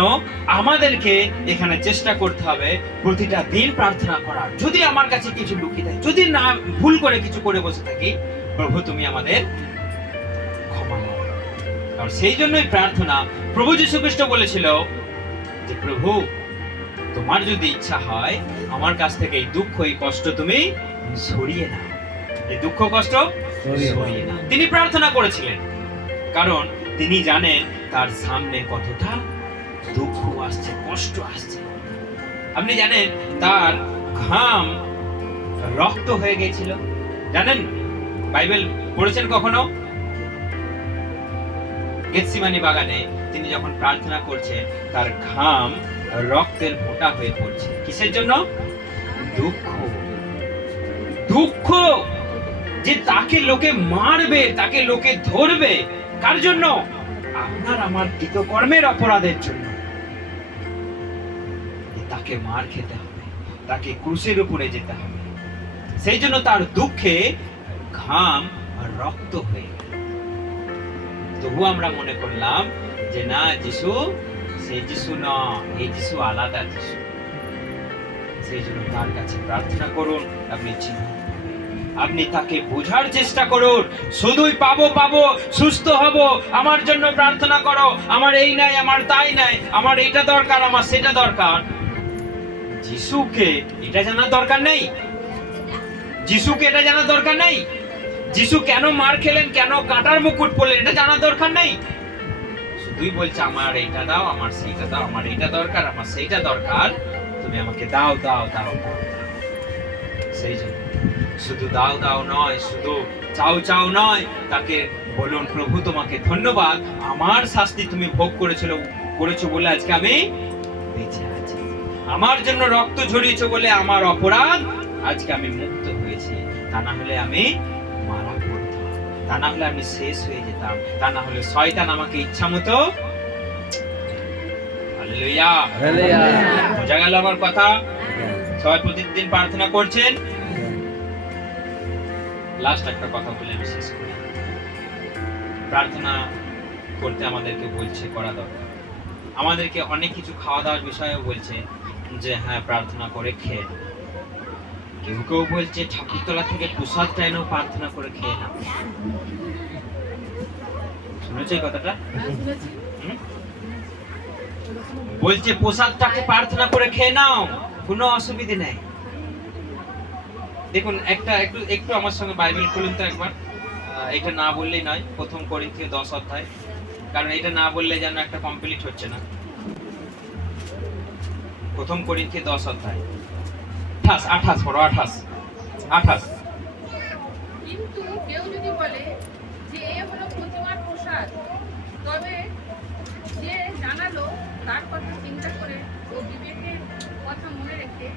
আমাদেরকে এখানে চেষ্টা করতে হবে প্রতিটা দিন প্রার্থনা করার। যদি আমার কাছে কিছু লুকিয়ে থাকে, যদি না ভুল করে কিছু করে বসে থাকি, প্রভু তুমি আমাদের ক্ষমা করো। আর সেই জন্যই প্রার্থনা, প্রভু যীশু খ্রিস্ট বলেছিল যে প্রভু তোমার যদি ইচ্ছা হয় আমার কাছ থেকে এই দুঃখ এই কষ্ট তুমি সরিয়ে নাও, এই দুঃখ কষ্ট সরিয়ে নাও। তিনি প্রার্থনা করেছিলেন কারণ তিনি জানেন তার সামনে কতটা দুঃখ আসছে, কষ্ট আসছে। আপনি জানেন তার ঘাম রক্ত হয়ে গেছিল, জানেন? বাইবেল পড়েছেন কখনো? গেতসিমানি বাগানে তিনি যখন প্রার্থনা করছেন তার ঘাম রক্তের ফোঁটা হয়ে পড়ছে। কিসের জন্য? দুঃখ। দুঃখ যে তাকে লোকে মারবে, তাকে লোকে ধরবে। কার জন্য? আপনার আমার কৃতকর্মের অপরাধের জন্য। তাকে মার খেতে হবে, তাকে ক্রুশের উপরে যেতে হবে। সেই জন্য তার দুঃখে ঘাম আর রক্ত হয়ে গেল। তবু আমরা মনে করলাম যে না, যিশু সেই যিশু না, এই যিশু আলাদা যিশু। সেই জন্য তার কাছে প্রার্থনা করুন, আপনি চিনুন, আপনি তাকে বোঝার চেষ্টা করুন। শুধুই পাবো পাবো, সুস্থ হব, আমার জন্য প্রার্থনা করো, আমার এই নাই, আমার তাই নাই, আমার এইটা দরকার, আমার সেটা দরকার। যিশুকে এটা জানার দরকার নেই, যিশুকে এটা জানার দরকার নেই। যিশু কেন মার খেলেন, কেন কাঁটার মুকুট পরলেন, এটা জানার দরকার নেই। শুধুই বলছে আমার এইটা দাও, আমার সেইটা দাও, আমার এইটা দরকার, আমার সেইটা দরকার, তুমি আমাকে দাও দাও দাও দাও। সেই জন্য শুধু দাও দাও নয়, শুধু চাও চাও নয়, তাকে বলুন প্রভু তোমাকে ধন্যবাদ, আমার শাস্তি তুমি ভোগ করেছো বলে আজকে আমি বেঁচে আছি। আমার জন্য রক্ত ঝরিয়েছো বলে আমার অপরাধ আজকে আমি মুক্ত হয়েছি। তা না হলে আমি মারা পড়তাম, তা না হলে আমি শেষ হয়ে যেতাম, তা না হলে শয়তান আমাকে ইচ্ছা মতো। হালেলুয়া, বোঝা গেল আমার কথা? সবাই প্রতিদিন প্রার্থনা করছেন? লাস্ট একটা কথা বলে আমি শেষ করি। প্রার্থনা করতে আমাদেরকে বলছে করা দরকার, আমাদেরকে অনেক কিছু খাওয়া দাওয়ার বিষয়েও বলছে যে হ্যাঁ প্রার্থনা করে খেয়ে নাও। কেউ কেউ বলছে ঠাকুরতলা থেকে প্রসাদটা এনেও প্রার্থনা করে খেয়ে নাও। শুনেছো এই কথাটা? বলছে প্রসাদটাকে প্রার্থনা করে খেয়ে নাও, কোনো অসুবিধে নেই। দেখুন একটু আমার সঙ্গে বাইবেল খুলুন তো একবার। এটা না বললেই নয়, 1 করিন্থীয় 10 অধ্যায়, কারণ এটা না বললে যেন একটা কমপ্লিট হচ্ছে না। 1 করিন্থীয় 10 অধ্যায় 28 পড়ো, 28। কিন্তু কেউ যদি বলে যে এ হলো প্রতিমার প্রসাদ, তবে যে জানালো তার কথা চিন্তা করে ও বিবেকের কথা মনে রেখে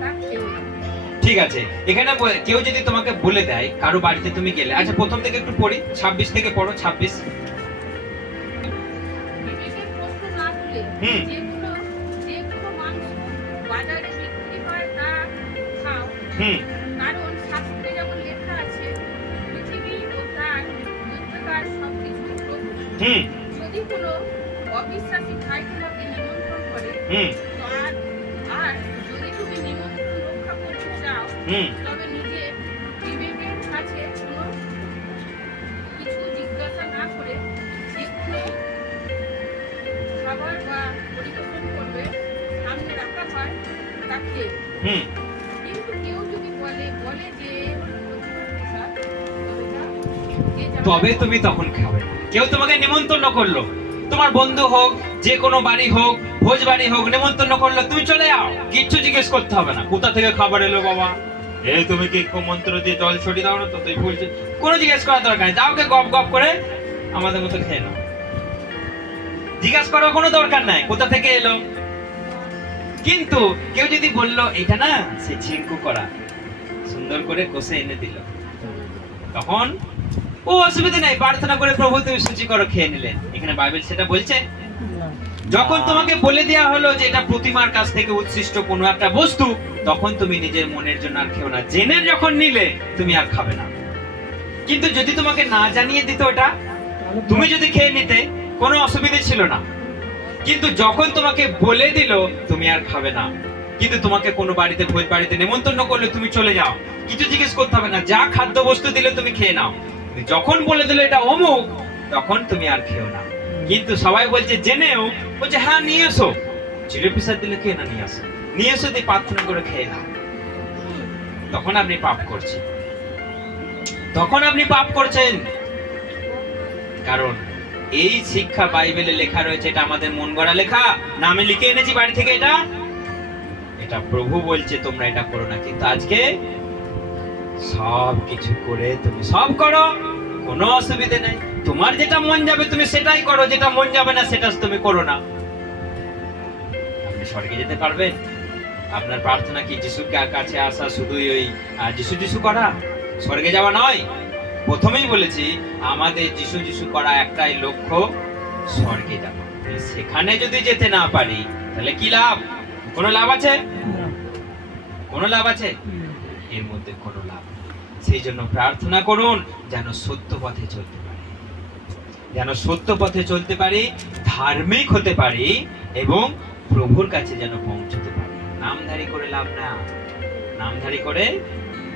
তা খেলো। ঠিক আছে, এখানে কেউ যদি তোমাকে বলে দেয়, কারো বাড়িতে তুমি গেলে, আচ্ছা প্রথম থেকে একটু পড়ি, 26 থেকে পড়ো, 26। বিবেকের প্রশ্ন না তুলে যে কোনো মাংস বাজারে বিক্রি হয় তা খাও, কারণ শাস্ত্রে যেমন লেখা আছে পৃথিবী ও তার মধ্যকার সবকিছু প্রভু। যদি কোনো অবিশ্বাসী ভাই তোমাকে নিমন্ত্রণ করে আর যদি তুমি নিমন্ত্রণ রক্ষা করতে চাও, তবে নিজের বিবেকের কাছে কোনো কিছু জিজ্ঞাসা না করে যে কোনো খাবার বা পরিবেশন করবে সামনে রাখা হয় তা খেয়ে। কিন্তু কেউ যদি বলে যে তবে তুমি তখন খাবে। কেউ তোমাকে নিমন্ত্রণ করলো, তোমার বন্ধু হোক, যে কোনো বাড়ি হোক, ভোজ বাড়ি হোক, নিমন্ত্রণ করলো, তুমি চলে যাও, কিচ্ছু জিজ্ঞেস করতে হবে না কোথা থেকে খাবার এলো বাবা, এই তুমি কি মন্ত্র দিয়ে জল ছড়িয়ে দাও না তো, তুই বলছিস, কোনো জিজ্ঞেস করার দরকার নেই, যাওকে গপ গপ করে আমাদের মতো খেয়ে নাও। জিজ্ঞাসা করার কোনো দরকার নাই কোথা থেকে এলো। কিন্তু কেউ যদি বললো এটা না সে ঝিঙ্কু করা, সুন্দর করে কষে এনে দিল, তখন ও অসুবিধা নাই, প্রার্থনা করে প্রভু তুমি সূচি করো, খেয়ে নিলেন। এখানে বাইবেল সেটা বলছে? যখন তোমাকে বলে দেওয়া হলো যে এটা প্রতিমার কাছ থেকে উৎসৃষ্ট কোনো একটা বস্তু, তখন তুমি নিজের মনের জন্য আর খেও না, জেনে যখন নিলে তুমি আর খাবে না। কিন্তু যদি তোমাকে না জানিয়ে দিত এটা, তুমি যদি খেয়ে নিতে, কোনো অসুবিধা ছিল না। কিন্তু যখন তোমাকে বলে দিল তুমি আর খাবে না, কিন্তু তোমাকে কোনো বাড়িতে ভোজ বাড়িতে নেমন্তন্ন করলে তুমি চলে যাও, কিছু জিজ্ঞেস করতে হবে না, যা খাদ্য বস্তু দিলে তুমি খেয়ে নাও। যখন বলে দিল এটা অমুক, তখন তুমি আর খেও না। কিন্তু সবাই বলছে জেনেও বলছে হ্যাঁ নিয়ে এসো, চিড়ে পিসার দিলে খেয়ে না, নিয়ে আসো, নিয়ে এসো দিয়ে প্রার্থনা করে খেয়ে নাও। তখন আপনি পাপ করছেন, তখন আপনি পাপ করছেন। কারণ এই শিক্ষা বাইবেলে লেখা রয়েছে, এটা আমাদের মন গড়া লেখা না, আমি লিখে এনেছি বাড়ি থেকে, এটা প্রভু বলছে তোমরা এটা করো না। কিন্তু আজকে সব কিছু করে তুমি সব করো, কোনো অসুবিধে নেই, তোমার যেটা মন যাবে তুমি সেটাই করো, যেটা মন যাবে না সেটা তুমি করো না। আপনি স্বর্গে যেতে পারবেন? আপনার প্রার্থনা কি যিশুর কাছে আসা শুধুই ওই যিশু যিশু করা, স্বর্গে যাওয়া নয়? প্রথমেই বলেছি আমাদের যিশু যিশু করা একটাই লক্ষ্য, স্বর্গে যাওয়া। সেখানে যদি যেতে না পারি তাহলে কি লাভ? কোনো লাভ আছে? কোনো লাভ আছে? এর মধ্যে কোনো লাভ নেই। সেই জন্য প্রার্থনা করুন যেন সত্য পথে চলতে পারি, যেন সত্য পথে চলতে পারি, ধার্মিক হতে পারি এবং প্রভুর কাছে যেন পৌঁছতে পারি। নামধারী করে লাভ না, নামধারী করে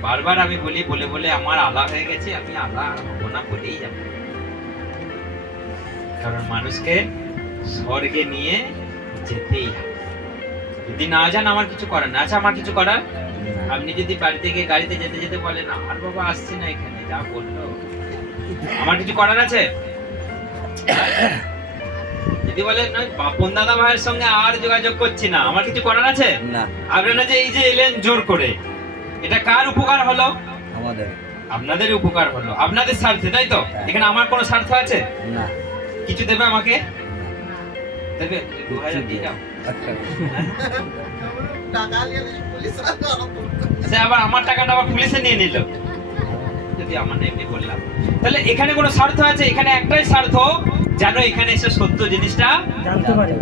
বারবার আমি বলি, বলে বলে আমার আলা হয়ে গেছে, আমি আলা হবো না বলেই যাব। কারণ মানুষকে স্বর্গে নিয়ে যেতেই হবে, যদি না যান আমার কিছু করার না। আচ্ছা আমার কিছু করার, আপনি যদি বাড়িতে গিয়ে গাড়িতে যেতে যেতে বলেন আর বাবা আসছি না এখানে, যা বললো, আমার কিছু করার আছে? যদি বলেন বাপন দাদা ভাইয়ের সঙ্গে আর যোগাযোগ করছি না, আমার কিছু করার আছে? না। আপনারা যে এই যে এলেন জোর করে, এটা কার উপকার হলো? আমাদের। আপনাদের উপকার হলো, আপনাদের স্বার্থে, তাই তো? এখানে আমার কোনো স্বার্থ আছে? না। কিছু দেবে আমাকে? দেবে? 2000 দিয়ে যাও। সে আবার আমার টাকাটা আবার পুলিশে নিয়ে নিল, যদি আমার এমনি বললাম। তাহলে এখানে কোনো স্বার্থ আছে? এখানে একটাই স্বার্থ, যেন এখানে এসে সত্য জিনিসটা জানতে পারি।